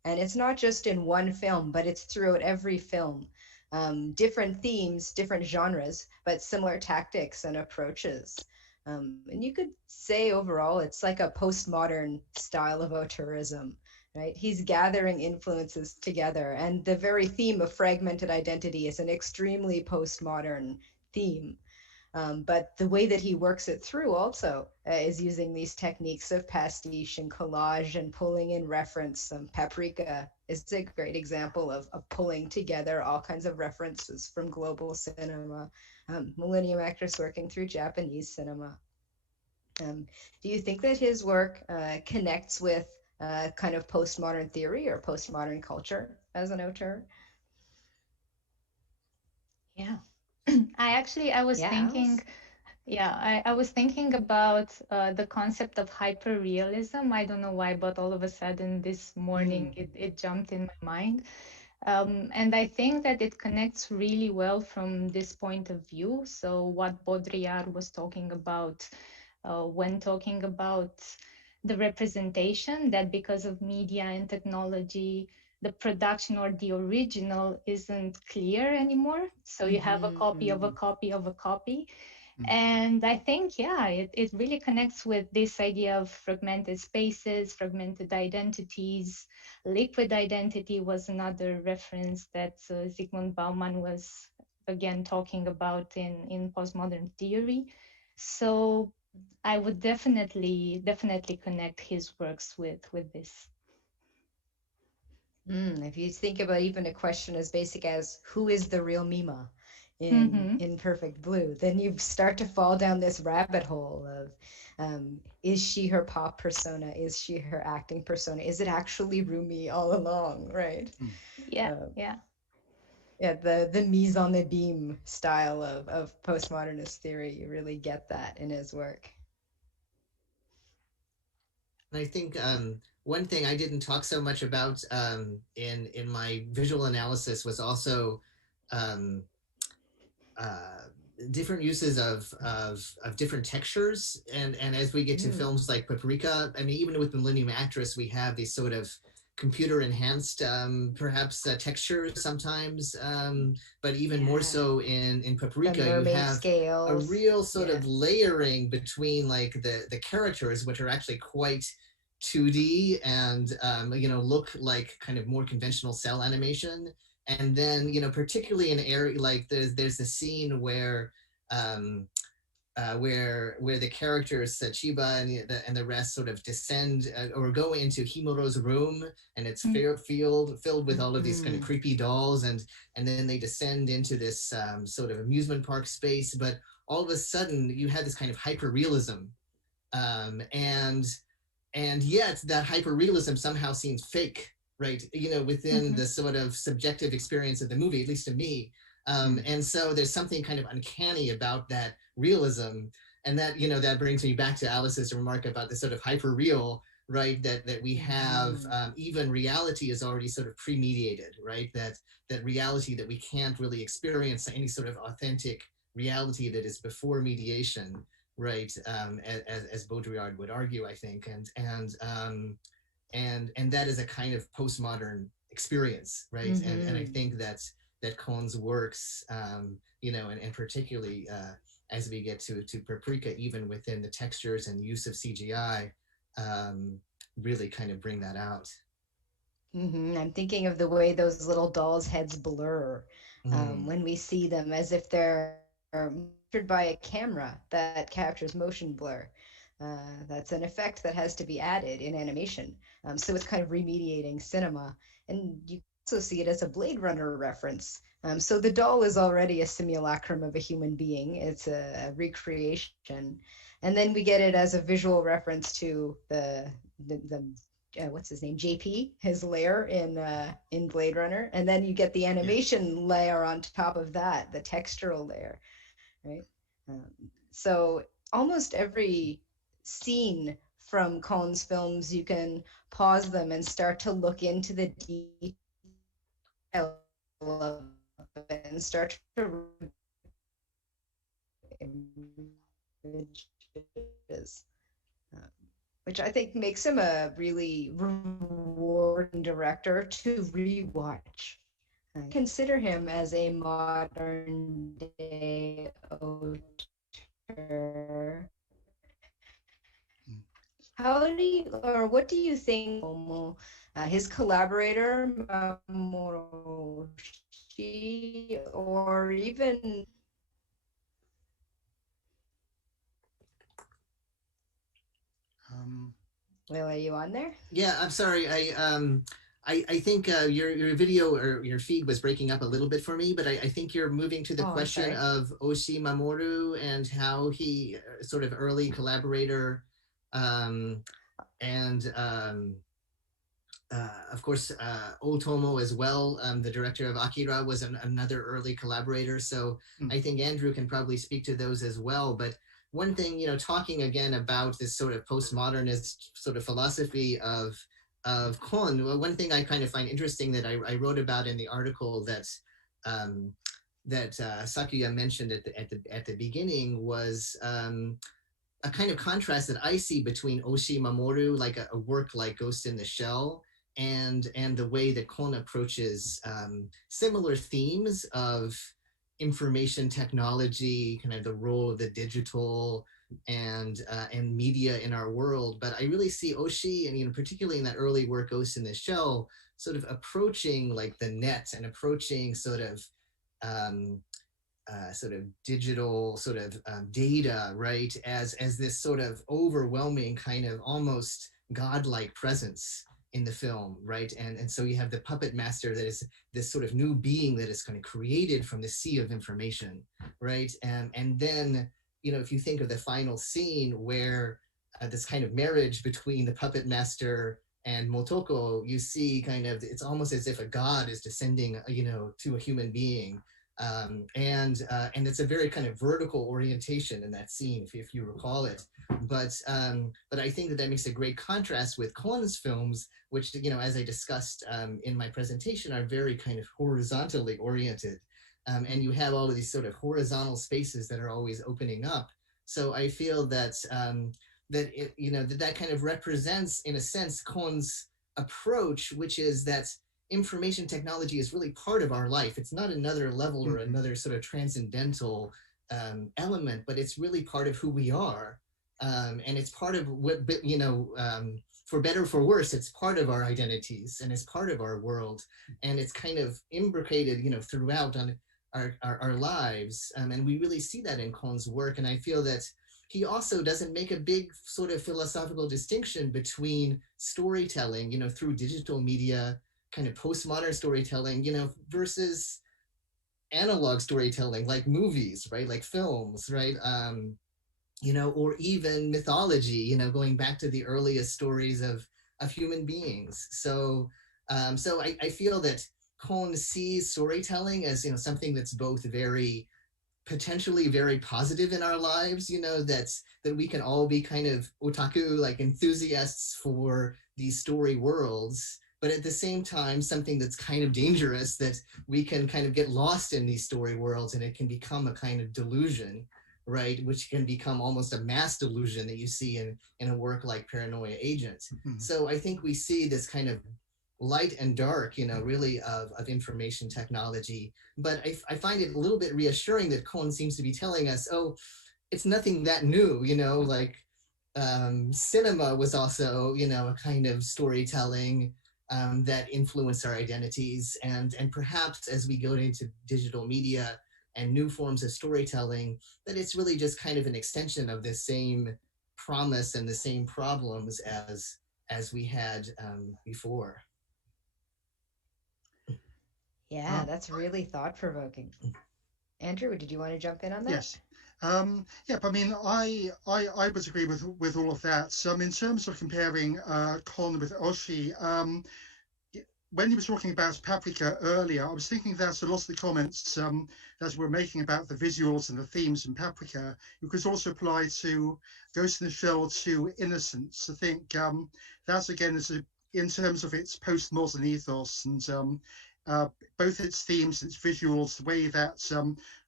And it's not just in one film, but it's throughout every film. Different themes, different genres, but similar tactics and approaches. And you could say overall, it's like a postmodern style of auteurism, right? He's gathering influences together. And the very theme of fragmented identity is an extremely postmodern theme. But the way that he works it through also is using these techniques of pastiche and collage and pulling in reference. Paprika is a great example of pulling together all kinds of references from global cinema. Millennium Actress working through Japanese cinema. Do you think that his work connects with kind of postmodern theory or postmodern culture as an auteur? Yeah. I was Yeah, thinking, I was thinking about the concept of hyperrealism. I don't know why, but all of a sudden this morning it jumped in my mind. And I think that it connects really well from this point of view. So what Baudrillard was talking about when talking about the representation, that because of media and technology, the production or the original isn't clear anymore. So you have a copy of a copy of a copy. And I think, it really connects with this idea of fragmented spaces, fragmented identities. Liquid identity was another reference that Zygmunt Bauman was again talking about in postmodern theory. So I would definitely connect his works with this. If you think about even a question as basic as who is the real Mima Mm-hmm. in Perfect Blue, then you start to fall down this rabbit hole of is she her pop persona? Is she her acting persona? Is it actually Rumi all along, right? Yeah, Um, yeah. yeah, the mise en abîme style of postmodernist theory, you really get that in his work. And I think one thing I didn't talk so much about in my visual analysis was also um, uh, different uses of different textures. And as we get to films like Paprika, I mean, even with Millennium Actress, we have these sort of computer enhanced perhaps textures sometimes, but even more so in Paprika, you mermaid have a scales. real sort of layering between like the characters, which are actually quite 2D and look like kind of more conventional cell animation. And then particularly in area like there's a scene um, where the characters Sachiba and the rest sort of descend or go into Himoro's room, and it's filled with all of these kind of creepy dolls, and then they descend into this sort of amusement park space. But all of a sudden, you have this kind of hyper realism, and yet that hyper realism somehow seems fake, right? Within the sort of subjective experience of the movie, at least to me. And so there's something kind of uncanny about that realism, and that brings me back to Alice's remark about the sort of hyper real, right? That we have even reality is already sort of pre-mediated, right? That reality that we can't really experience any sort of authentic reality that is before mediation, right? As Baudrillard would argue, I think, and that is a kind of postmodern experience, right? And I think that Kon's works, and particularly as we get to Paprika, even within the textures and use of CGI, really kind of bring that out. I'm thinking of the way those little dolls' heads blur when we see them, as if they're captured by a camera that captures motion blur. That's an effect that has to be added in animation. So it's kind of remediating cinema. And you also see it as a Blade Runner reference. So the doll is already a simulacrum of a human being. It's a recreation. And then we get it as a visual reference to the what's his name, JP, his lair in Blade Runner, and then you get the animation layer on top of that, the textural layer, right? So almost every scene from Kon's films, you can pause them and start to look into the detail of it and start to images. which I think makes him a really rewarding director to rewatch. I consider him as a modern day auteur. How do you, or what do you think, Omo, his collaborator, Mamoroshi, or even... Will, are you on there? Yeah, I'm sorry. I think your video or your feed was breaking up a little bit for me, but I think you're moving to the question of Oshii Mamoru and how he sort of early collaborator, and of course Otomo as well. The director of Akira was another early collaborator. So I think Andrew can probably speak to those as well. But one thing, talking again about this sort of postmodernist sort of philosophy of Kon, one thing I kind of find interesting that I wrote about in the article that Sakuya mentioned at the beginning was a kind of contrast that I see between Oshii Mamoru, like a work like Ghost in the Shell, and the way that Kon approaches similar themes of information technology, kind of the role of the digital and media in our world. But I really see Oshii, and particularly in that early work, Ghost in the Shell, sort of approaching like the net and approaching sort of digital sort of data, right, as this sort of overwhelming kind of almost godlike presence in the film, right? And so you have the puppet master that is this sort of new being that is kind of created from the sea of information, right? And then, if you think of the final scene where this kind of marriage between the puppet master and Motoko, you see kind of, it's almost as if a god is descending, to a human being. And it's a very kind of vertical orientation in that scene, if you recall it. But I think that makes a great contrast with Kon's films, which, as I discussed in my presentation, are very kind of horizontally oriented. And you have all of these sort of horizontal spaces that are always opening up. So I feel that that kind of represents, in a sense, Kon's approach, which is that information technology is really part of our life. It's not another level or another sort of transcendental element, but it's really part of who we are. And it's part of what, for better or for worse, it's part of our identities and it's part of our world. And it's kind of imbricated, throughout on our lives. And we really see that in Kon's work. And I feel that he also doesn't make a big sort of philosophical distinction between storytelling, through digital media, kind of postmodern storytelling, versus analog storytelling, like movies, right? Like films, right? Or even mythology, going back to the earliest stories of human beings. So I feel that Kon sees storytelling as, something that's both potentially very positive in our lives, that we can all be kind of otaku, like enthusiasts for these story worlds, but at the same time, something that's kind of dangerous, that we can kind of get lost in these story worlds and it can become a kind of delusion, right? Which can become almost a mass delusion that you see in a work like Paranoia Agent. So I think we see this kind of light and dark, really of information technology. But I find it a little bit reassuring that Kon seems to be telling us, oh, it's nothing that new, like cinema was also, a kind of storytelling that influence our identities. And perhaps as we go into digital media and new forms of storytelling, that it's really just kind of an extension of the same promise and the same problems as we had before. Yeah, that's really thought-provoking. Andrew, did you want to jump in on that? Yes. Yeah, I mean, I would agree with all of that. In terms of comparing Kon with Oshii, when you were talking about Paprika earlier, I was thinking that a lot of the comments that we're making about the visuals and the themes in Paprika, you could also apply to Ghost in the Shell, to Innocence. I think that again is in terms of its postmodern ethos and both its themes, its visuals, the way that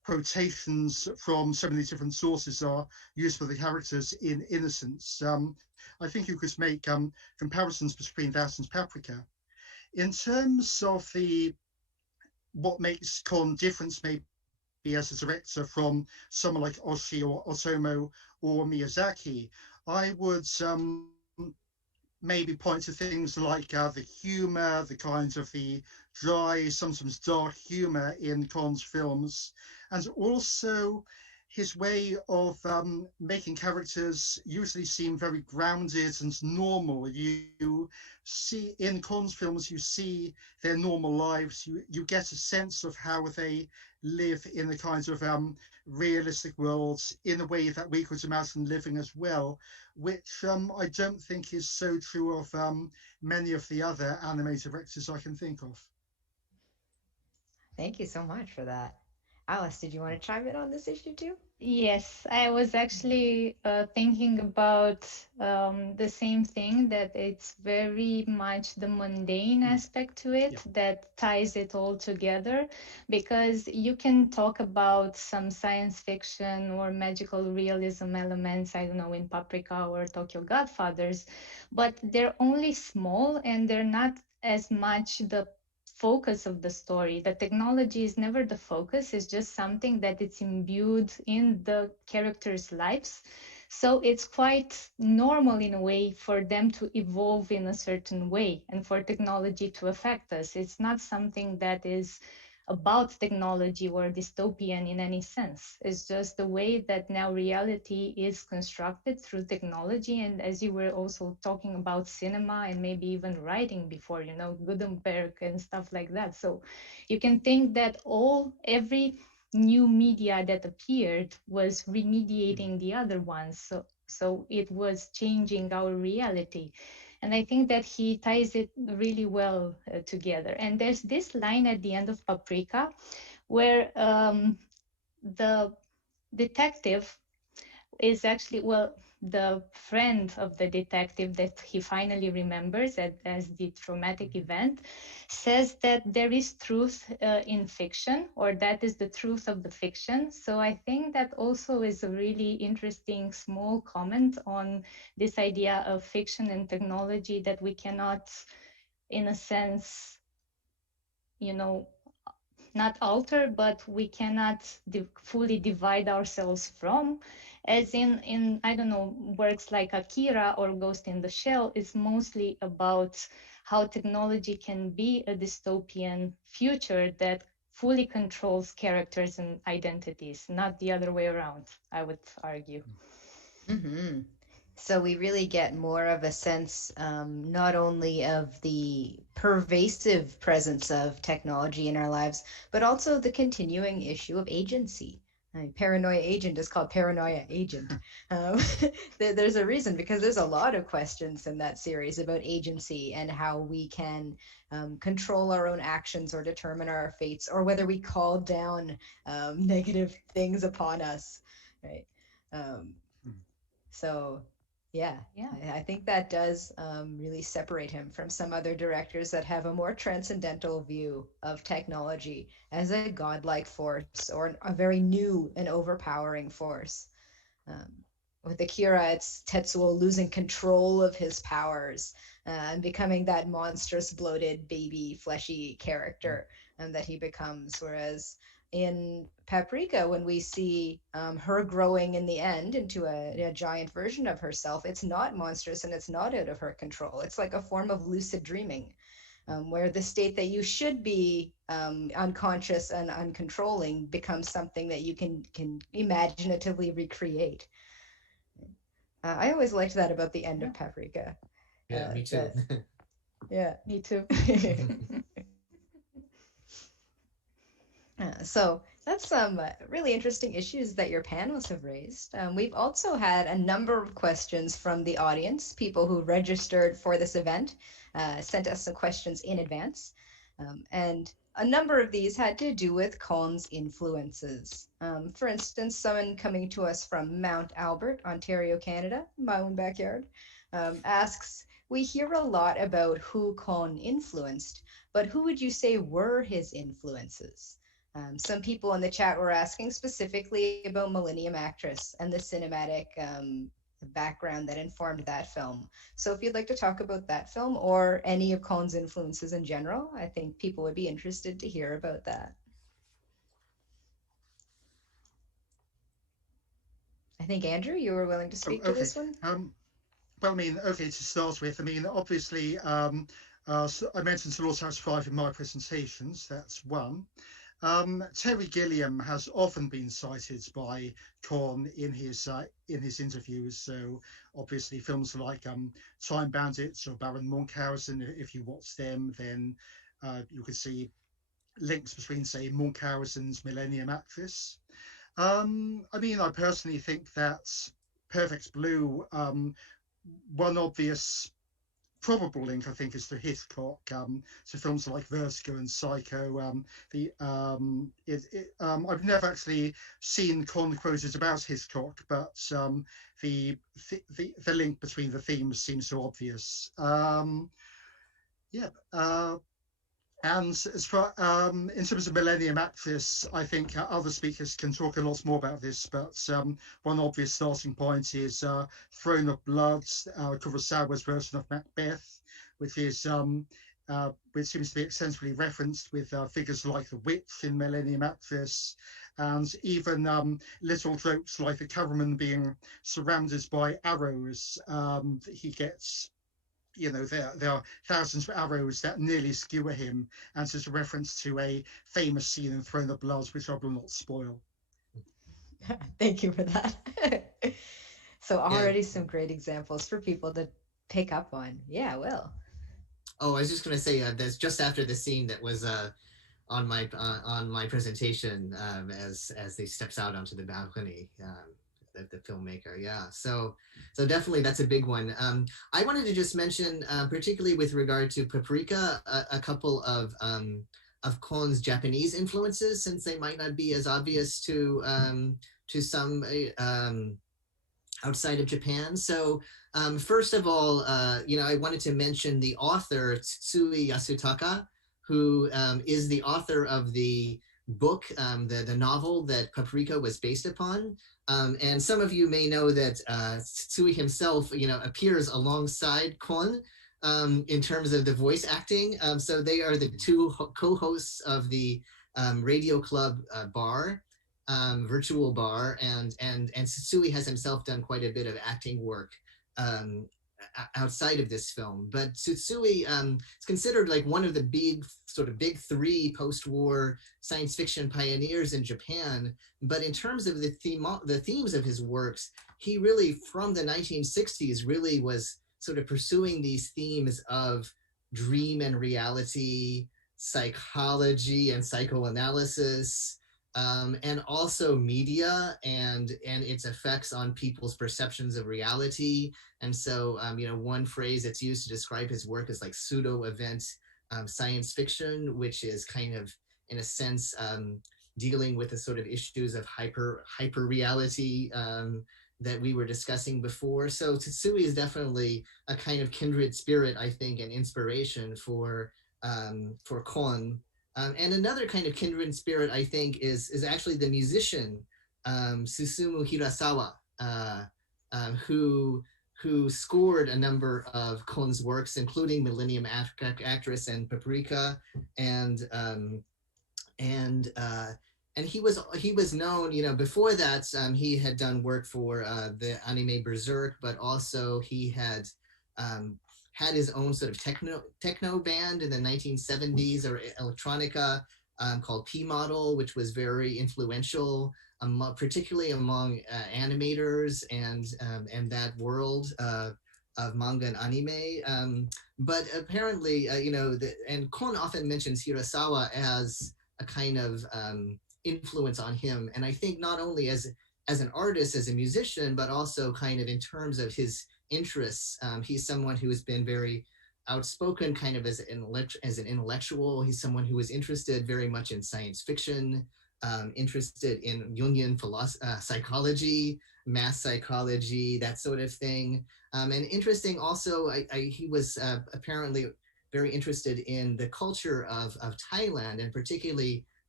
quotations from so many different sources are used for the characters in Innocence. I think you could make comparisons between that and Paprika. In terms of what makes Kon different maybe as a director from someone like Oshii or Otomo or Miyazaki, I would maybe point to things like the humor, the kinds of the dry, sometimes dark humor in Kon's films, and also his way of making characters usually seem very grounded and normal. You see in Kon's films, you see their normal lives. You get a sense of how they live in the kinds of realistic worlds in a way that we could imagine living as well, which I don't think is so true of many of the other anime directors I can think of. Thank you so much for that. Alice, did you want to chime in on this issue too? Yes, I was actually thinking about the same thing, that it's very much the mundane aspect to it that ties it all together, because you can talk about some science fiction or magical realism elements, I don't know, in Paprika or Tokyo Godfathers, but they're only small and they're not as much the focus of the story. The technology is never the focus, it's just something that it's imbued in the characters' lives. So it's quite normal in a way for them to evolve in a certain way and for technology to affect us. It's not something that is about technology or dystopian in any sense. It's just the way that now reality is constructed through technology. And as you were also talking about cinema and maybe even writing before, you know, Gutenberg and stuff like that. So you can think that every new media that appeared was remediating the other ones. So it was changing our reality. And I think that he ties it really well together. And there's this line at the end of Paprika where the detective is actually, well, the friend of the detective that he finally remembers as the traumatic event says that there is truth in fiction, or that is the truth of the fiction. So I think that also is a really interesting small comment on this idea of fiction and technology that we cannot, in a sense, you know, not alter, but we cannot fully divide ourselves from. As in I don't know, works like Akira or Ghost in the Shell, it's mostly about how technology can be a dystopian future that fully controls characters and identities, not the other way around, I would argue. Mm-hmm. So we really get more of a sense, not only of the pervasive presence of technology in our lives, but also the continuing issue of agency. Paranoia Agent is called Paranoia Agent. Um, there's a reason, because there's a lot of questions in that series about agency and how we can control our own actions or determine our fates, or whether we call down negative things upon us, right? Um, so yeah, Yeah. I think that does really separate him from some other directors that have a more transcendental view of technology as a godlike force or a very new and overpowering force. Um, with Akira, it's Tetsuo losing control of his powers and becoming that monstrous, bloated, baby, fleshy character that he becomes. Whereas in Paprika, when we see her growing in the end into a giant version of herself, it's not monstrous and it's not out of her control. It's like a form of lucid dreaming, where the state that you should be unconscious and uncontrolling becomes something that you can imaginatively recreate. I always liked that about the end of Paprika. Yeah, me too. Yeah. Me too. So that's some really interesting issues that your panelists have raised. We've also had a number of questions from the audience. People who registered for this event sent us some questions in advance. And a number of these had to do with Kon's influences. For instance, someone coming to us from Mount Albert, Ontario, Canada, my own backyard, asks, we hear a lot about who Kon influenced, but who would you say were his influences? Some people in the chat were asking specifically about Millennium Actress and the cinematic background that informed that film. So if you'd like to talk about that film or any of Kon's influences in general, I think people would be interested to hear about that. I think, Andrew, you were willing to speak to this one? Well, I mean, okay, to start with, I mean, obviously, so I mentioned Slaughterhouse 5 in my presentations, that's one. Terry Gilliam has often been cited by Kon in his interviews. So obviously films like Time Bandits or Baron Munchausen, if you watch them, then you could see links between, say, Munchausen's Millennium Actress. I mean, I personally think that Perfect Blue, one obvious probable link, I think, is to Hitchcock, to films like Vertigo and Psycho. I've never actually seen Kon quoted about Hitchcock, but the link between the themes seems so obvious. And as far in terms of Millennium Actress, I think other speakers can talk a lot more about this, but one obvious starting point is Throne of Blood, Kurosawa's version of Macbeth, which is which seems to be extensively referenced with figures like the witch in Millennium Actress, and even little jokes like the cameraman being surrounded by arrows. He gets, you know, there are thousands of arrows that nearly skewer him, and it's a reference to a famous scene in Throne of Blood, which I will not spoil. Thank you for that. So already some great examples for people to pick up on. Yeah, Will. Oh, I was just going to say that's just after the scene that was on my presentation as he steps out onto the balcony. The filmmaker, yeah. So definitely that's a big one. I wanted to just mention, particularly with regard to Paprika, a couple of Kon's Japanese influences, since they might not be as obvious to some outside of Japan. So first of all, you know, I wanted to mention the author Tsutsui Yasutaka, who is the author of the book, the novel that Paprika was based upon. And some of you may know that Tsutsui himself, you know, appears alongside Kon in terms of the voice acting. So they are the two co-hosts of the Radio Club bar, virtual bar, and Tsutsui has himself done quite a bit of acting work outside of this film. But Tsutsui is considered like one of the big three post-war science fiction pioneers in Japan. But in terms of the themes of his works, he really, from the 1960s, really was sort of pursuing these themes of dream and reality, psychology and psychoanalysis, and also media and its effects on people's perceptions of reality. And so, you know, one phrase that's used to describe his work is like pseudo-event science fiction, which is kind of, in a sense, dealing with the sort of issues of hyper reality that we were discussing before. So Tsutsui is definitely a kind of kindred spirit, I think, and inspiration for Kon. And another kind of kindred spirit, I think, is actually the musician Susumu Hirasawa, who scored a number of Kon's works, including Millennium Actress and Paprika, and he was known, you know, before that he had done work for the anime Berserk, but also he had his own sort of techno band in the 1970s, or electronica, called P Model, which was very influential, particularly among animators and that world of manga and anime. But apparently, you know, and Kon often mentions Hirasawa as a kind of influence on him. And I think not only as an artist, as a musician, but also kind of in terms of his interests. He's someone who has been very outspoken kind of as an intellectual. He's someone who is interested very much in science fiction, interested in Jungian psychology, mass psychology, that sort of thing. And interesting also, he was apparently very interested in the culture of Thailand, and particularly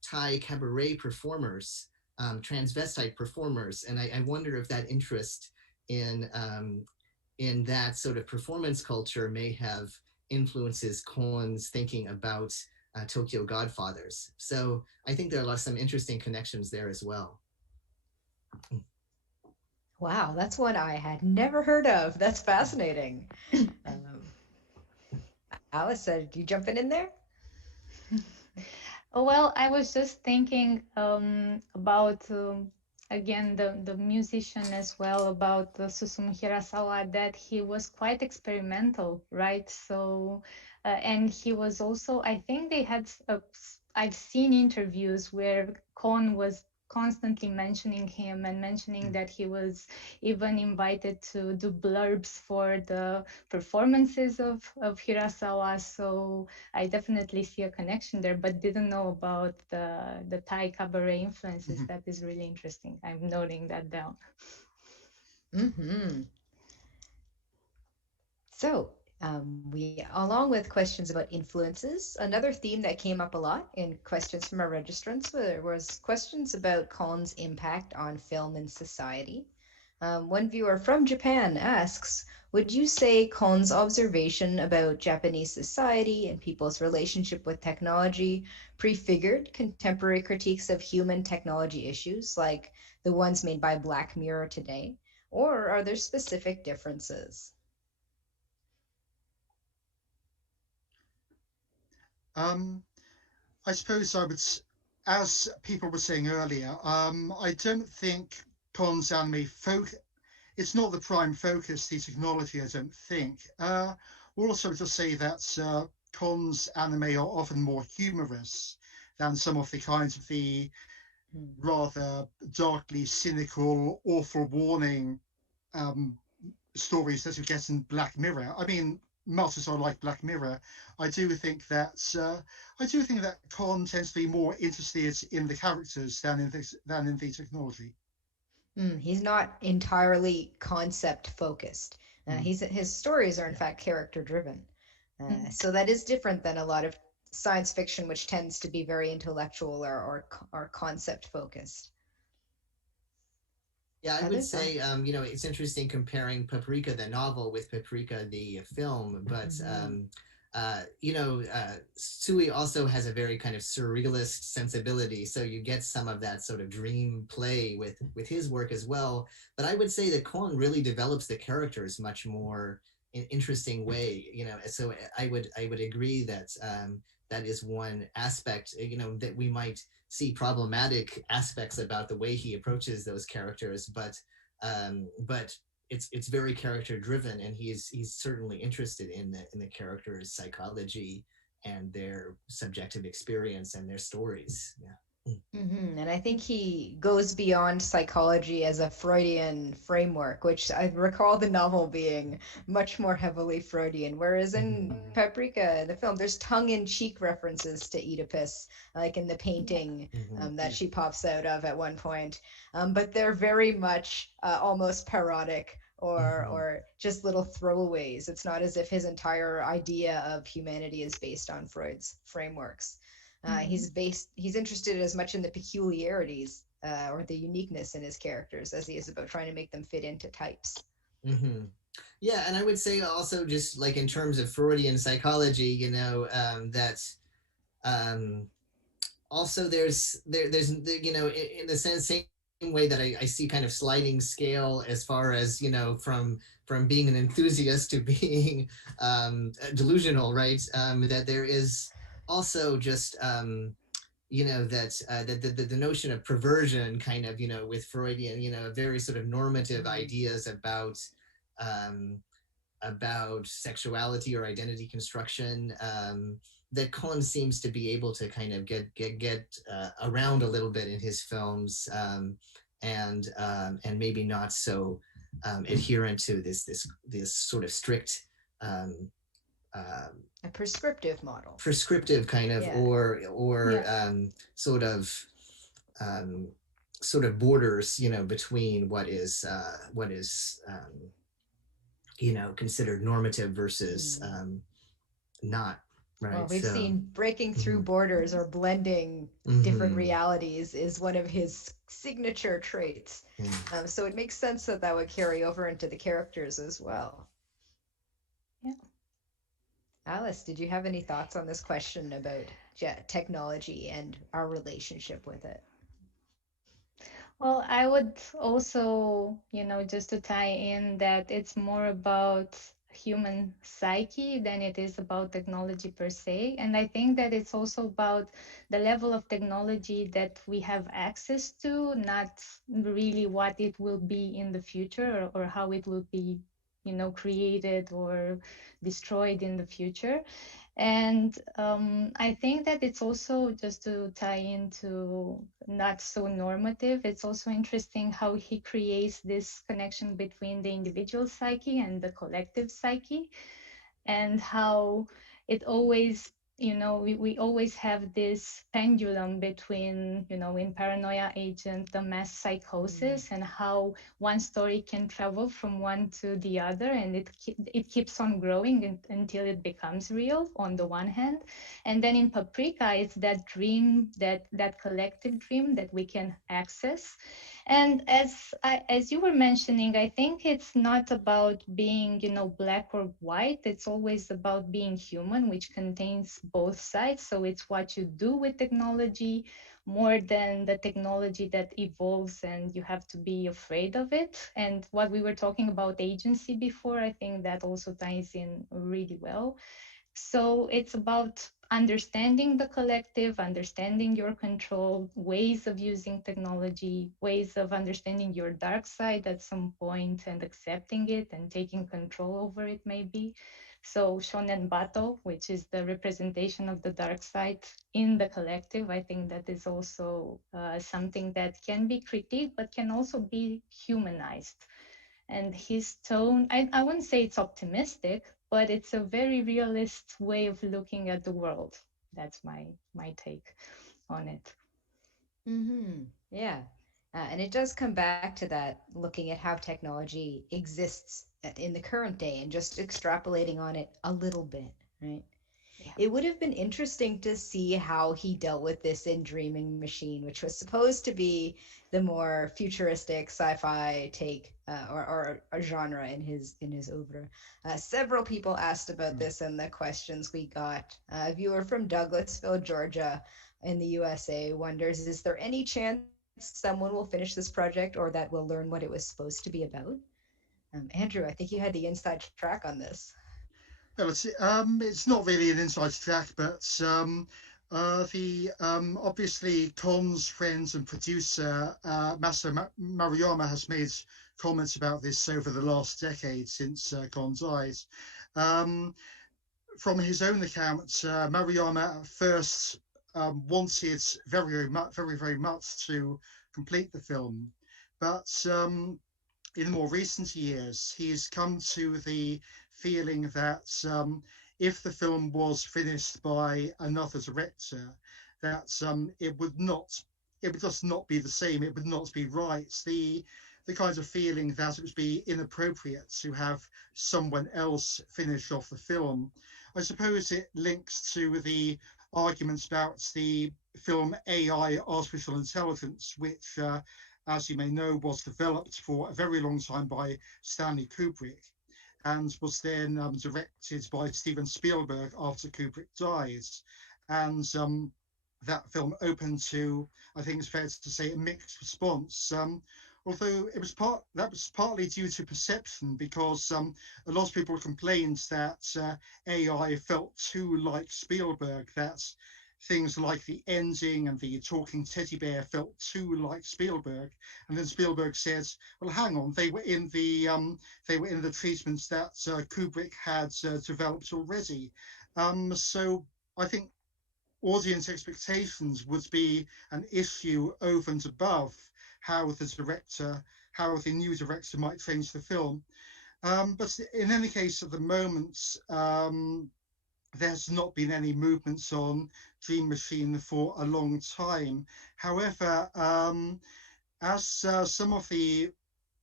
Thai cabaret performers, transvestite performers, and I wonder if that interest in that sort of performance culture may have influences Kon's thinking about Tokyo Godfathers. So I think there are some interesting connections there as well. Wow, that's one I had never heard of. That's fascinating. Alice, did you jump in there? Well, I was just thinking about again the musician as well, about Susumu Hirasawa, that he was quite experimental, right? So and he was also, I think they had I've seen interviews where Kon was constantly mentioning him and mentioning that he was even invited to do blurbs for the performances of Hirasawa. So I definitely see a connection there, but didn't know about the Thai cabaret influences. That is really interesting. I'm noting that down. So we, along with questions about influences, another theme that came up a lot in questions from our registrants was questions about Kon's impact on film and society. One viewer from Japan asks, would you say Kon's observation about Japanese society and people's relationship with technology prefigured contemporary critiques of human technology issues like the ones made by Black Mirror today? Or are there specific differences? I suppose I would, as people were saying earlier, I don't think Kon's anime it's not the prime focus, the technology, I don't think. Also to say that Kon's anime are often more humorous than some of the kinds of the rather darkly cynical, awful warning stories that you get in Black Mirror. I mean, much as I like Black Mirror, I do think that Kon tends to be more interested in the characters than in the technology. He's not entirely concept focused. His stories are in fact character driven. So that is different than a lot of science fiction, which tends to be very intellectual or concept focused. Yeah, I would say, it's interesting comparing Paprika the novel with Paprika the film, but Sui also has a very kind of surrealist sensibility, so you get some of that sort of dream play with his work as well. But I would say that Kon really develops the characters much more in an interesting way, so I would agree that that is one aspect, that we might see problematic aspects about the way he approaches those characters, but it's very character driven, and he's certainly interested in the characters' psychology and their subjective experience and their stories. Yeah. And I think he goes beyond psychology as a Freudian framework, which I recall the novel being much more heavily Freudian. Whereas in Paprika, the film, there's tongue-in-cheek references to Oedipus, like in the painting that she pops out of at one point. But they're very much almost parodic or just little throwaways. It's not as if his entire idea of humanity is based on Freud's frameworks. He's interested as much in the peculiarities or the uniqueness in his characters as he is about trying to make them fit into types. Yeah, and I would say also, just like in terms of Freudian psychology, that also there's in the same way that I see kind of sliding scale as far as from being an enthusiast to being delusional, right? That there is also just that the notion of perversion kind of with Freudian very sort of normative ideas about sexuality or identity construction, that Kon seems to be able to kind of get around a little bit in his films, and maybe not so adherent to this sort of strict a prescriptive model, kind of, or sort of borders between what is considered normative versus not, right? Well, we've So, seen breaking through mhm, borders or blending different mhm, realities is one of his signature traits. yeah. So it makes sense that that would carry over into the characters as well. Yeah. Alice, did you have any thoughts on this question about technology and our relationship with it? Well, I would also, just to tie in that it's more about human psyche than it is about technology per se. And I think that it's also about the level of technology that we have access to, not really what it will be in the future or how it will be, created or destroyed in the future. And I think that it's also, just to tie into not so normative, it's also interesting how he creates this connection between the individual psyche and the collective psyche, and how it always, we always have this pendulum between, in Paranoia Agent, the mass psychosis, and how one story can travel from one to the other, and it keeps on growing until it becomes real on the one hand. And then in Paprika, it's that dream, that collective dream that we can access. And as you were mentioning, I think it's not about being, black or white. It's always about being human, which contains both sides. So it's what you do with technology more than the technology that evolves and you have to be afraid of it. And what we were talking about agency before, I think that also ties in really well. So it's about understanding the collective, understanding your control, ways of using technology, ways of understanding your dark side at some point and accepting it and taking control over it, maybe. So Shonen Bato, which is the representation of the dark side in the collective, I think that is also something that can be critiqued, but can also be humanized. And his tone, I wouldn't say it's optimistic, but it's a very realist way of looking at the world. That's my take on it. Yeah. And it does come back to that, looking at how technology exists in the current day and just extrapolating on it a little bit, right? Yeah. It would have been interesting to see how he dealt with this in Dreaming Machine, which was supposed to be the more futuristic sci-fi take or a genre in his oeuvre. Several people asked about this in the questions we got. A viewer from Douglasville, Georgia, in the USA wonders: is there any chance someone will finish this project or that we'll learn what it was supposed to be about? Andrew, I think you had the inside track on this. Well, it's not really an inside track, but the obviously Kon's friends and producer Masa Maruyama has made comments about this over the last decade since Kon died. Um, from his own account, Maruyama at first wanted very much to complete the film, but in more recent years, he's come to the feeling that if the film was finished by another director, that it would just not be the same. It would not be right. The kind of feeling that it would be inappropriate to have someone else finish off the film. I suppose it links to the arguments about the film AI, Artificial Intelligence, which as you may know, was developed for a very long time by Stanley Kubrick and was then directed by Steven Spielberg after Kubrick died. And that film opened to, I think it's fair to say, a mixed response. Although that was partly due to perception, because a lot of people complained that AI felt too like Spielberg, that things like the ending and the talking teddy bear felt too like Spielberg. And then Spielberg says, "Well, hang on, they were in the treatments that Kubrick had developed already." So I think audience expectations would be an issue over and above how the new director might change the film. But in any case, at the moment, there's not been any movements on Dream Machine for a long time. However, as some of the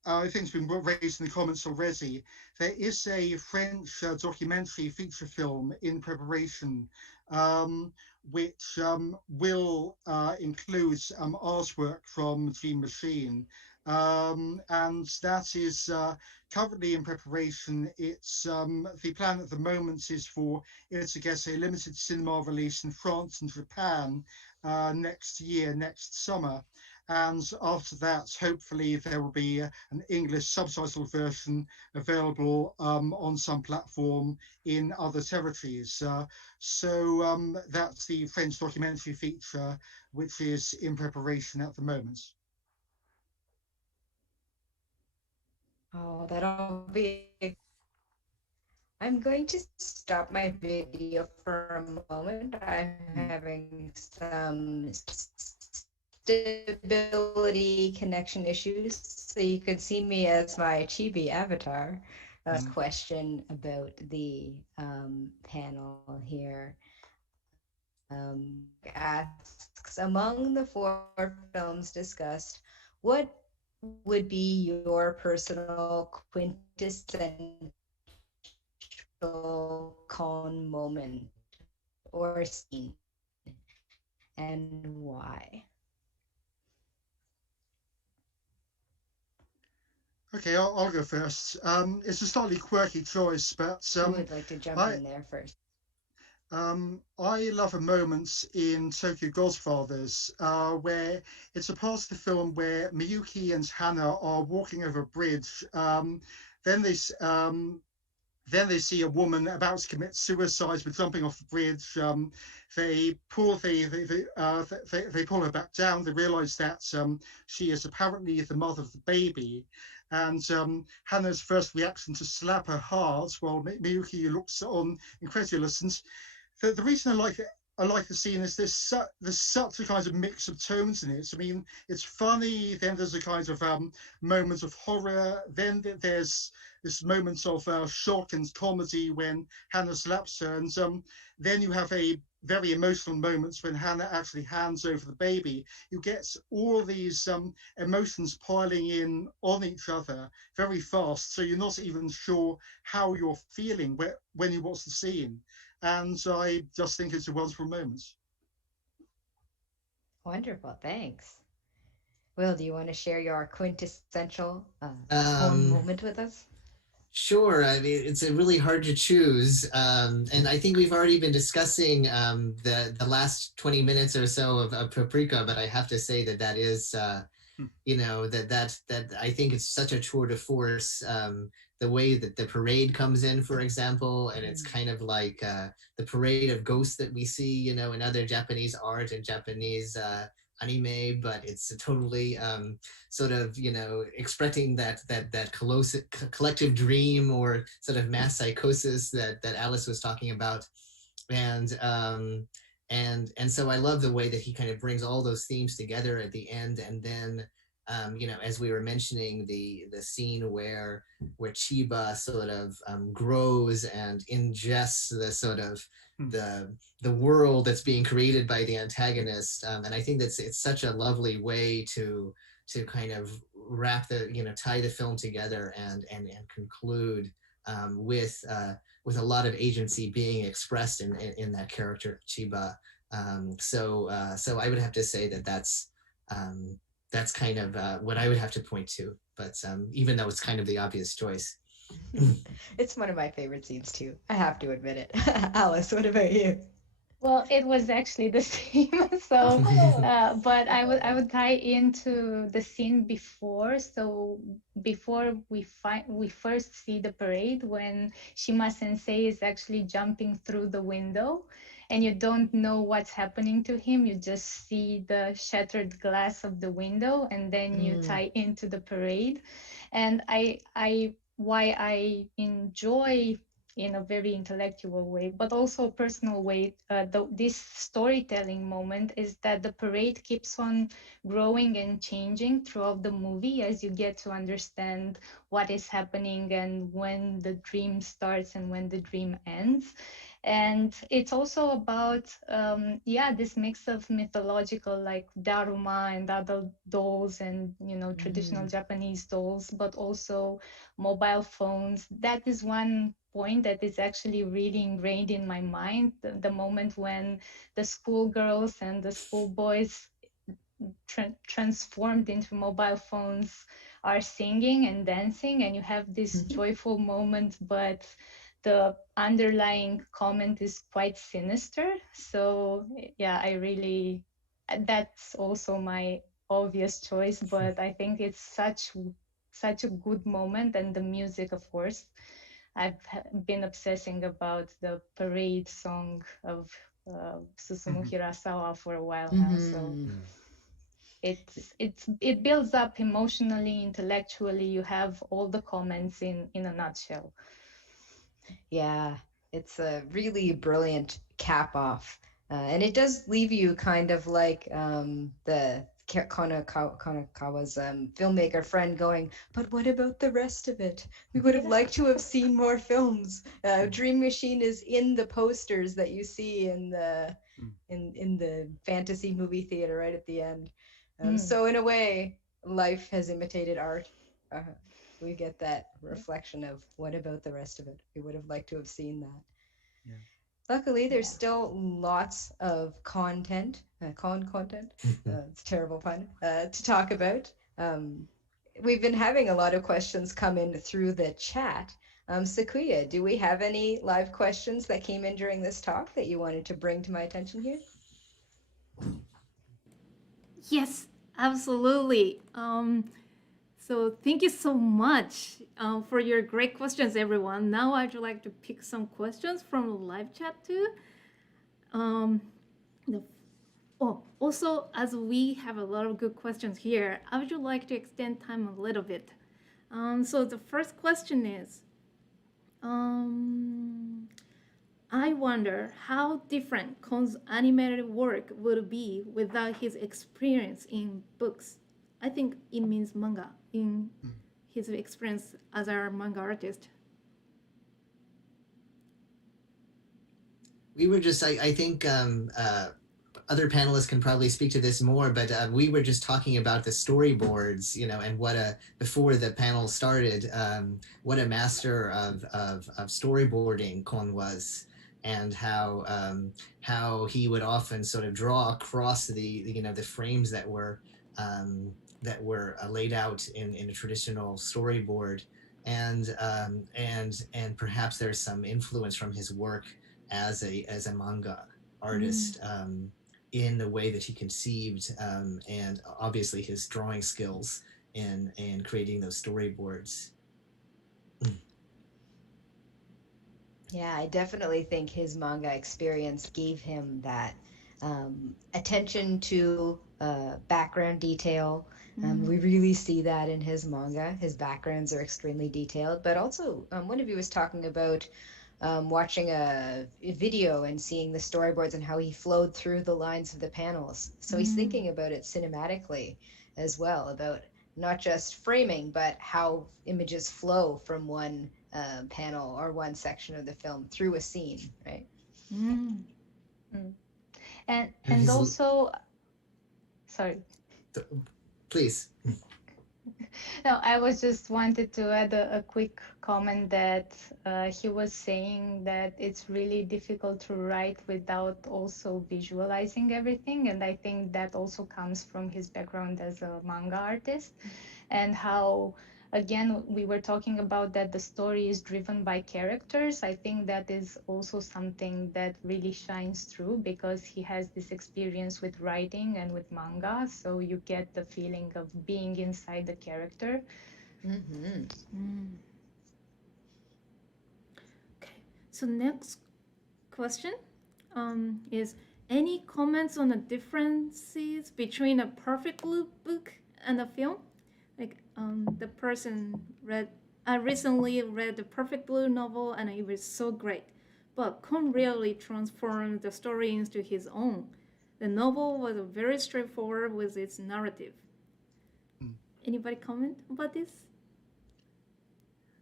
I think it's been raised in the comments already. There is a French documentary feature film in preparation, which will include artwork from Dream Machine. And that is currently in preparation. It's the plan at the moment is for it to get a limited cinema release in France and Japan next year, next summer. And after that, hopefully there will be an English subtitle version available on some platform in other territories. So that's the French documentary feature, which is in preparation at the moment. Oh, that'll be. I'm going to stop my video for a moment. I'm having some stability connection issues, so you could see me as my chibi avatar. Question about the panel here. Asks, among the four films discussed, what would be your personal quintessential Kon moment or scene, and why? Okay, I'll go first. It's a slightly quirky choice, but Who would like to jump in there first? I love a moment in Tokyo Godfathers where it's a part of the film where Miyuki and Hana are walking over a bridge. Then they then they see a woman about to commit suicide with jumping off the bridge. They pull they pull her back down. They realise that she is apparently the mother of the baby, and Hannah's first reaction to slap her hard while Miyuki looks on incredulous. And the reason I like the scene is there's such a kind of mix of tones in it. I mean, it's funny, then there's a kind of moment of horror, then there's this moment of shock and comedy when Hannah slaps her, and then you have a very emotional moments when Hannah actually hands over the baby. You get all these emotions piling in on each other very fast, so you're not even sure how you're feeling when you watch the scene. And I just think it's a wonderful moment. Wonderful, thanks. Will, do you want to share your quintessential Um, moment with us? Sure. I mean, it's really hard to choose, and I think we've already been discussing the last 20 minutes or so of Paprika, but I have to say that is, you know, that I think it's such a tour de force. The way that the parade comes in, for example, and it's kind of like the parade of ghosts that we see, you know, in other Japanese art and Japanese anime, but it's totally sort of, you know, expressing that collective dream or sort of mass psychosis that Alice was talking about, and so I love the way that he kind of brings all those themes together at the end, and then you know, as we were mentioning, the scene where Chiba sort of grows and ingests the sort of the world that's being created by the antagonist, and I think it's such a lovely way to kind of wrap tie the film together and conclude with a lot of agency being expressed in that character Chiba. So I would have to say that's kind of what I would have to point to. But even though it's kind of the obvious choice. It's one of my favorite scenes too. I have to admit it. Alice, what about you? Well, it was actually the same. So, but I would tie into the scene before. So before we first see the parade, when Shima Sensei is actually jumping through the window, and you don't know what's happening to him. You just see the shattered glass of the window, and then you tie into the parade. And why I enjoy, in a very intellectual way, but also personal way, this storytelling moment is that the parade keeps on growing and changing throughout the movie as you get to understand what is happening and when the dream starts and when the dream ends. And it's also about this mix of mythological, like Daruma and other dolls, and traditional Japanese dolls, but also mobile phones. That is one point that is actually really ingrained in my mind. The moment when the schoolgirls and the schoolboys transformed into mobile phones are singing and dancing, and you have this joyful moment, but the underlying comment is quite sinister. So yeah, that's also my obvious choice, but I think it's such a good moment. And the music, of course, I've been obsessing about the parade song of Susumu Hirasawa for a while now. So it builds up emotionally, intellectually. You have all the comments in a nutshell. Yeah, it's a really brilliant cap off. And it does leave you kind of like the Konakawa's filmmaker friend going, but what about the rest of it? We would have liked to have seen more films. Dream Machine is in the posters that you see in the fantasy movie theater right at the end. So in a way, life has imitated art. We get that reflection of what about the rest of it? We would have liked to have seen that. Yeah. Luckily, there's still lots of content, it's a terrible pun, to talk about. We've been having a lot of questions come in through the chat. Sakuya, do we have any live questions that came in during this talk that you wanted to bring to my attention here? Yes, absolutely. So thank you so much for your great questions, everyone. Now I'd like to pick some questions from the live chat too. Also, as we have a lot of good questions here, I would like to extend time a little bit. So the first question is, I wonder how different Kon's animated work would be without his experience in books. I think it means manga, in his experience as a manga artist. We were just, I think other panelists can probably speak to this more, but we were just talking about the storyboards, and what before the panel started, what a master of storyboarding Kon was, and how he would often sort of draw across the frames that were laid out in a traditional storyboard, and perhaps there's some influence from his work as a manga artist, in the way that he conceived, and obviously his drawing skills in creating those storyboards. Yeah, I definitely think his manga experience gave him that attention to background detail. We really see that in his manga. His backgrounds are extremely detailed, but also one of you was talking about watching a video and seeing the storyboards and how he flowed through the lines of the panels. So he's thinking about it cinematically as well, about not just framing, but how images flow from one panel or one section of the film through a scene, right? And also, sorry. Please. No, I was just wanted to add a quick comment that he was saying that it's really difficult to write without also visualizing everything. And I think that also comes from his background as a manga artist, and how, again, we were talking about that the story is driven by characters. I think that is also something that really shines through, because he has this experience with writing and with manga, so you get the feeling of being inside the character. Okay, so next question is, any comments on the differences between a Perfect Blue book and a film? Like the person I recently read the Perfect Blue novel and it was so great, but Kon really transformed the story into his own. The novel was very straightforward with its narrative. Anybody comment about this?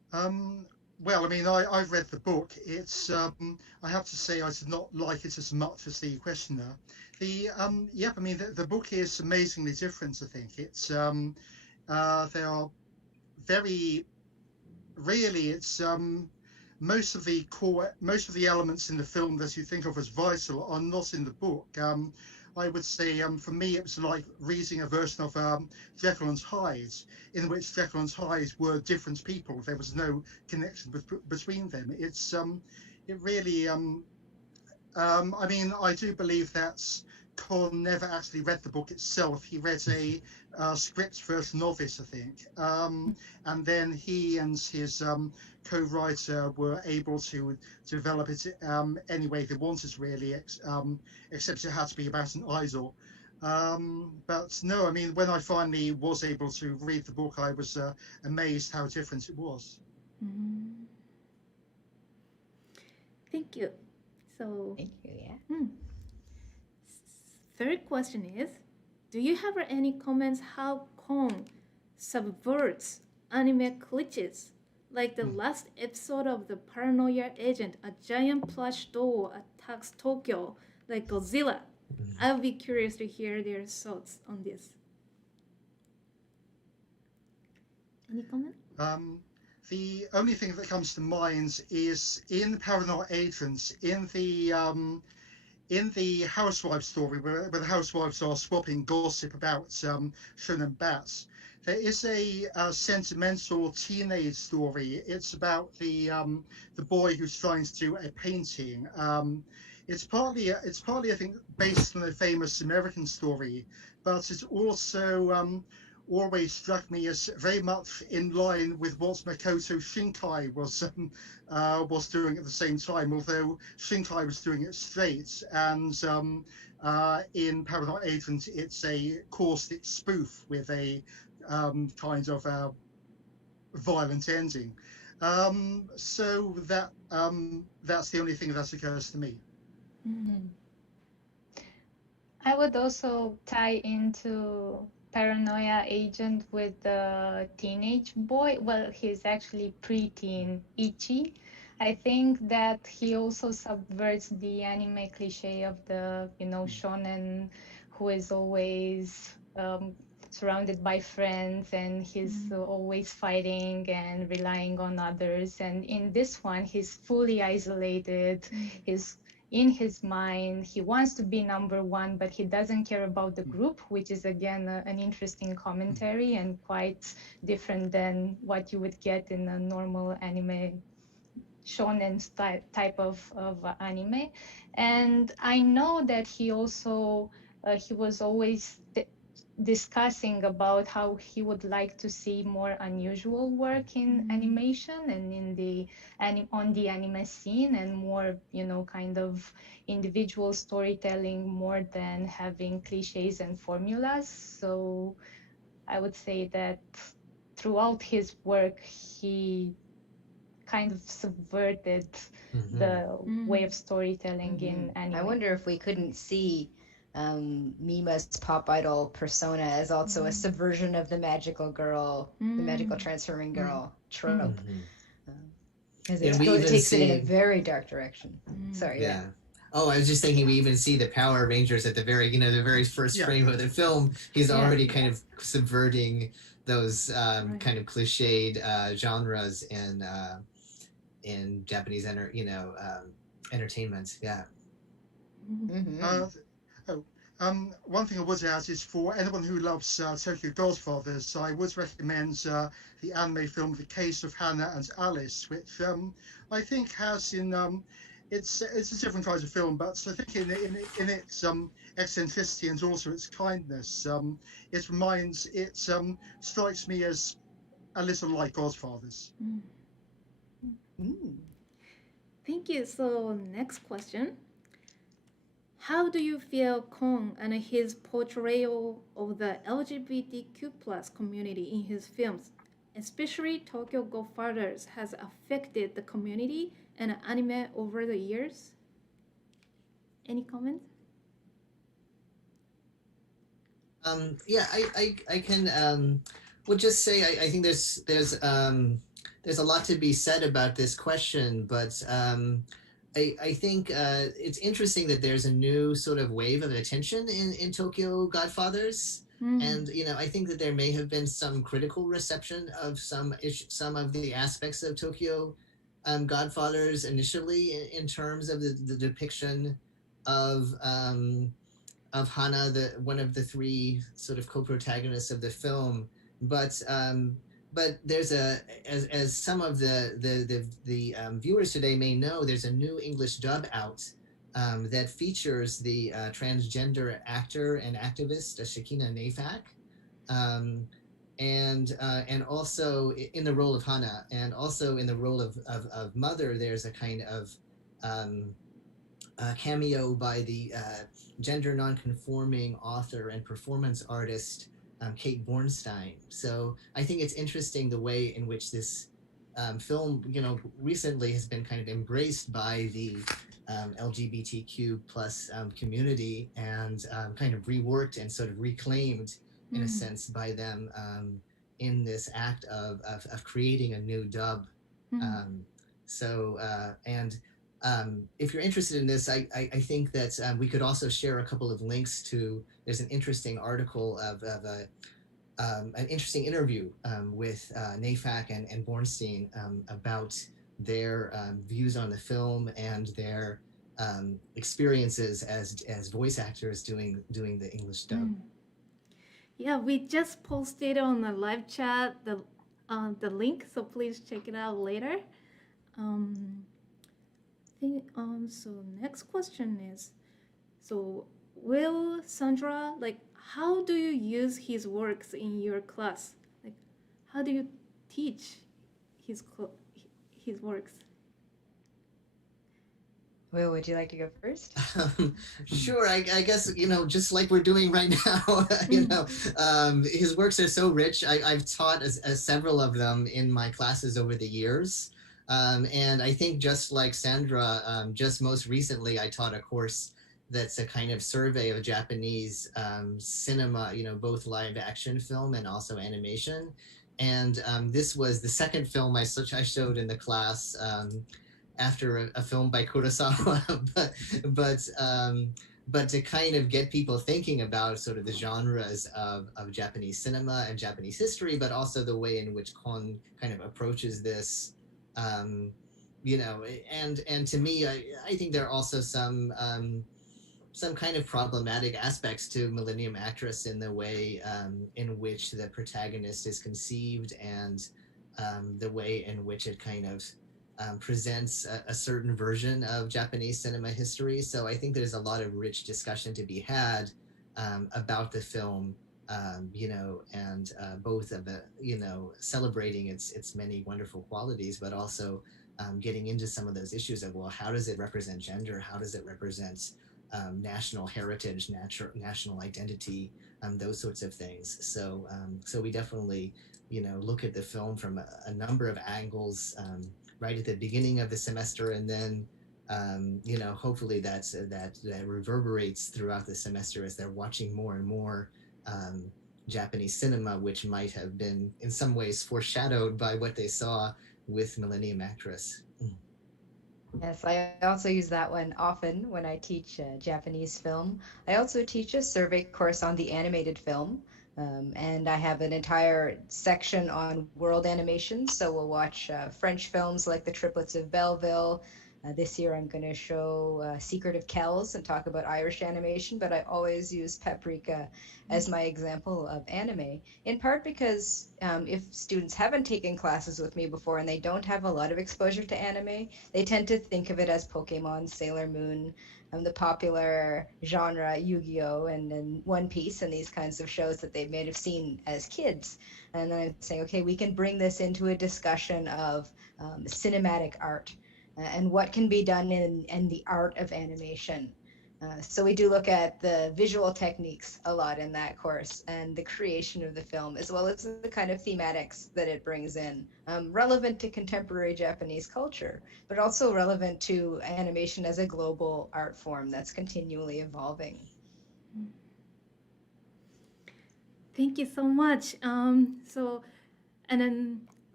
Well, I mean, I've read the book. It's I have to say I did not like it as much as the questioner. Yeah, I mean, the book is amazingly different. I think they are very really. It's most of the elements in the film that you think of as vital are not in the book. I would say for me it was like reading a version of Jekyll and Hyde, in which Jekyll and Hyde were different people. There was no connection between them. It really I mean, I do believe that Kon never actually read the book itself. He read a script version of it, I think. And then he and his co-writer were able to develop it any way they wanted, really, except it had to be about an idol. But no, I mean, when I finally was able to read the book, I was amazed how different it was. Mm. Thank you. So, Thank you. Yeah. third question is, do you have any comments how Kong subverts anime cliches? Like the last episode of the Paranoia Agent, a giant plush doll attacks Tokyo like Godzilla. I would be curious to hear their thoughts on this. Any comment? The only thing that comes to mind is in Paranoid Agents, in the housewife story where the housewives are swapping gossip about Shonen Bats. There is a sentimental teenage story. It's about the boy who's trying to do a painting. It's partly I think based on a famous American story, but it's also always struck me as very much in line with what Makoto Shinkai was doing at the same time, although Shinkai was doing it straight. And in Paranoid Agent, it's a caustic spoof with a kind of violent ending. So that's the only thing that occurs to me. Mm-hmm. I would also tie into Paranoia Agent with the teenage boy. Well, he's actually preteen Ichi. I think that he also subverts the anime cliche of the, shonen who is always surrounded by friends and he's always fighting and relying on others. And in this one, he's fully isolated. He's in his mind, he wants to be number one, but he doesn't care about the group, which is again an interesting commentary and quite different than what you would get in a normal anime shonen type of anime. And I know that he also he was always discussing about how he would like to see more unusual work in animation and in the on the anime scene, and more kind of individual storytelling more than having cliches and formulas. So I would say that throughout his work he kind of subverted the way of storytelling in anime. I wonder if we couldn't see Mima's pop idol persona as also a subversion of the magical girl, the magical transforming girl trope. Because it takes it in a very dark direction. Sorry. Yeah. Oh, I was just thinking we even see the Power Rangers at the very, the very first frame of the film. He's already kind of subverting those kind of cliched genres in Japanese entertainment. Yeah. One thing I would add is for anyone who loves Tokyo Godfathers, I would recommend the anime film The Case of Hannah and Alice, which I think has it's a different kind of film, but I think in its eccentricity and also its kindness, it strikes me as a little like Godfathers. Thank you. So next question. How do you feel Kong and his portrayal of the LGBTQ plus community in his films, especially Tokyo Godfathers, has affected the community and anime over the years? Any comments? Yeah, I can would just say I think there's there's a lot to be said about this question, but I think it's interesting that there's a new sort of wave of attention in Tokyo Godfathers. And I think that there may have been some critical reception of some of the aspects of Tokyo Godfathers initially in terms of the depiction of Hana, one of the three sort of co-protagonists of the film. But there's as some of the viewers today may know, there's a new English dub out that features the transgender actor and activist Shakina Nafak, and also in the role of Hana, and also in the role of Mother. There's a kind of cameo by the gender nonconforming author and performance artist Kate Bornstein. So I think it's interesting the way in which this film, recently has been kind of embraced by the LGBTQ plus community, and kind of reworked and sort of reclaimed in a sense by them in this act of creating a new dub. If you're interested in this, I think that we could also share a couple of links to. There's an interesting article of an interesting interview with Nafak and Bornstein about their views on the film and their experiences as voice actors doing the English dub. Yeah, we just posted on the live chat the link, so please check it out later. So next question is, so will Sandra, how do you use his works in your class? Like, how do you teach his works? Will, would you like to go first? Sure. I guess, just like we're doing right now, his works are so rich. I've taught as several of them in my classes over the years. And I think just like Sandra, just most recently, I taught a course that's a kind of survey of Japanese cinema, both live action film and also animation. And this was the second film I showed in the class after a film by Kurosawa, but to kind of get people thinking about sort of the genres of Japanese cinema and Japanese history, but also the way in which Kon kind of approaches this. And to me, I think there are also some kind of problematic aspects to Millennium Actress in the way in which the protagonist is conceived, and the way in which it kind of presents a certain version of Japanese cinema history. So I think there's a lot of rich discussion to be had about the film, and both of celebrating its many wonderful qualities, but also getting into some of those issues of, well, how does it represent gender? How does it represent national heritage, national identity, those sorts of things. So we definitely, look at the film from a number of angles right at the beginning of the semester, and then hopefully that reverberates throughout the semester as they're watching more and more Japanese cinema, which might have been in some ways foreshadowed by what they saw with Millennium Actress. Yes, I also use that one often when I teach Japanese film. I also teach a survey course on the animated film, and I have an entire section on world animation. So we'll watch French films like The Triplets of Belleville. This year I'm going to show Secret of Kells and talk about Irish animation, but I always use Paprika as my example of anime, in part because if students haven't taken classes with me before and they don't have a lot of exposure to anime, they tend to think of it as Pokemon, Sailor Moon, the popular genre Yu-Gi-Oh! And One Piece and these kinds of shows that they may have seen as kids. And then I'm saying, okay, we can bring this into a discussion of cinematic art and what can be done in the art of animation. So we do look at the visual techniques a lot in that course, and the creation of the film, as well as the kind of thematics that it brings in, relevant to contemporary Japanese culture, but also relevant to animation as a global art form that's continually evolving. Thank you so much. And then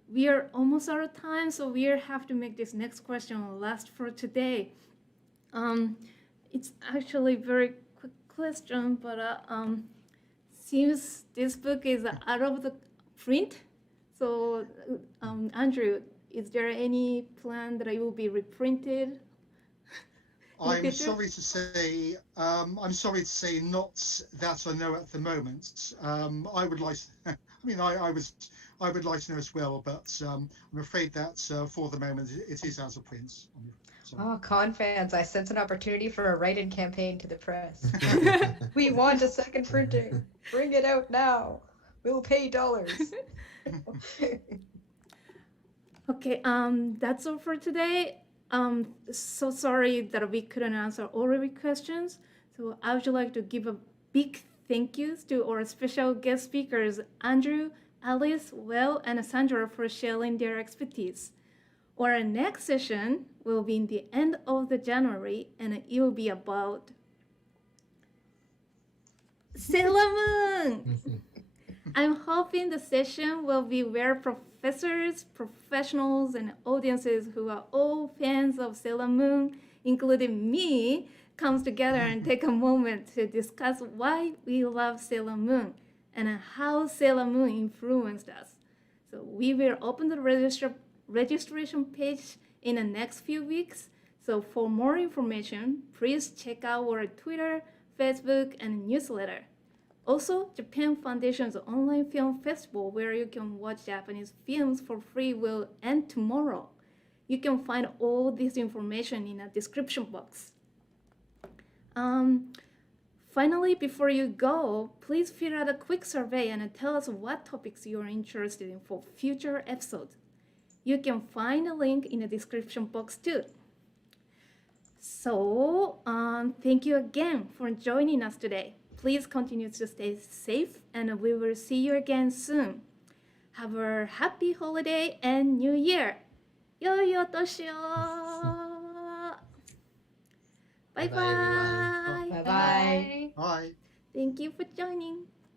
we are almost out of time, so we have to make this next question last for today. It's actually very quick question, but since this book is out of the print, so Andrew, is there any plan that it will be reprinted? I'm sorry to say not that I know at the moment. I would like, I mean, I would like to know as well, but I'm afraid that for the moment it is out of print. Oh, Kon fans, I sense an opportunity for a write-in campaign to the press. We want a second printing. Bring it out now. We'll pay dollars. Okay, that's all for today. So sorry that we couldn't answer all of your questions. So I would like to give a big thank yous to our special guest speakers, Andrew, Alice, Will, and Sandra for sharing their expertise. Our next session will be in the end of the January, and it will be about Sailor Moon. I'm hoping the session will be where professors, professionals, and audiences who are all fans of Sailor Moon, including me, comes together and take a moment to discuss why we love Sailor Moon and how Sailor Moon influenced us. So we will open the registration page in the next few weeks. So for more information, please check out our Twitter, Facebook, and newsletter. Also, Japan Foundation's online film festival, where you can watch Japanese films for free, will end tomorrow. You can find all this information in the description box. Finally, before you go, please fill out a quick survey and tell us what topics you are interested in for future episodes. You can find a link in the description box too. So, thank you again for joining us today. Please continue to stay safe, and we will see you again soon. Have a happy holiday and New Year. Yoi otoshi o. Bye Bye-bye, everyone. bye. Bye-bye. Bye. Thank you for joining.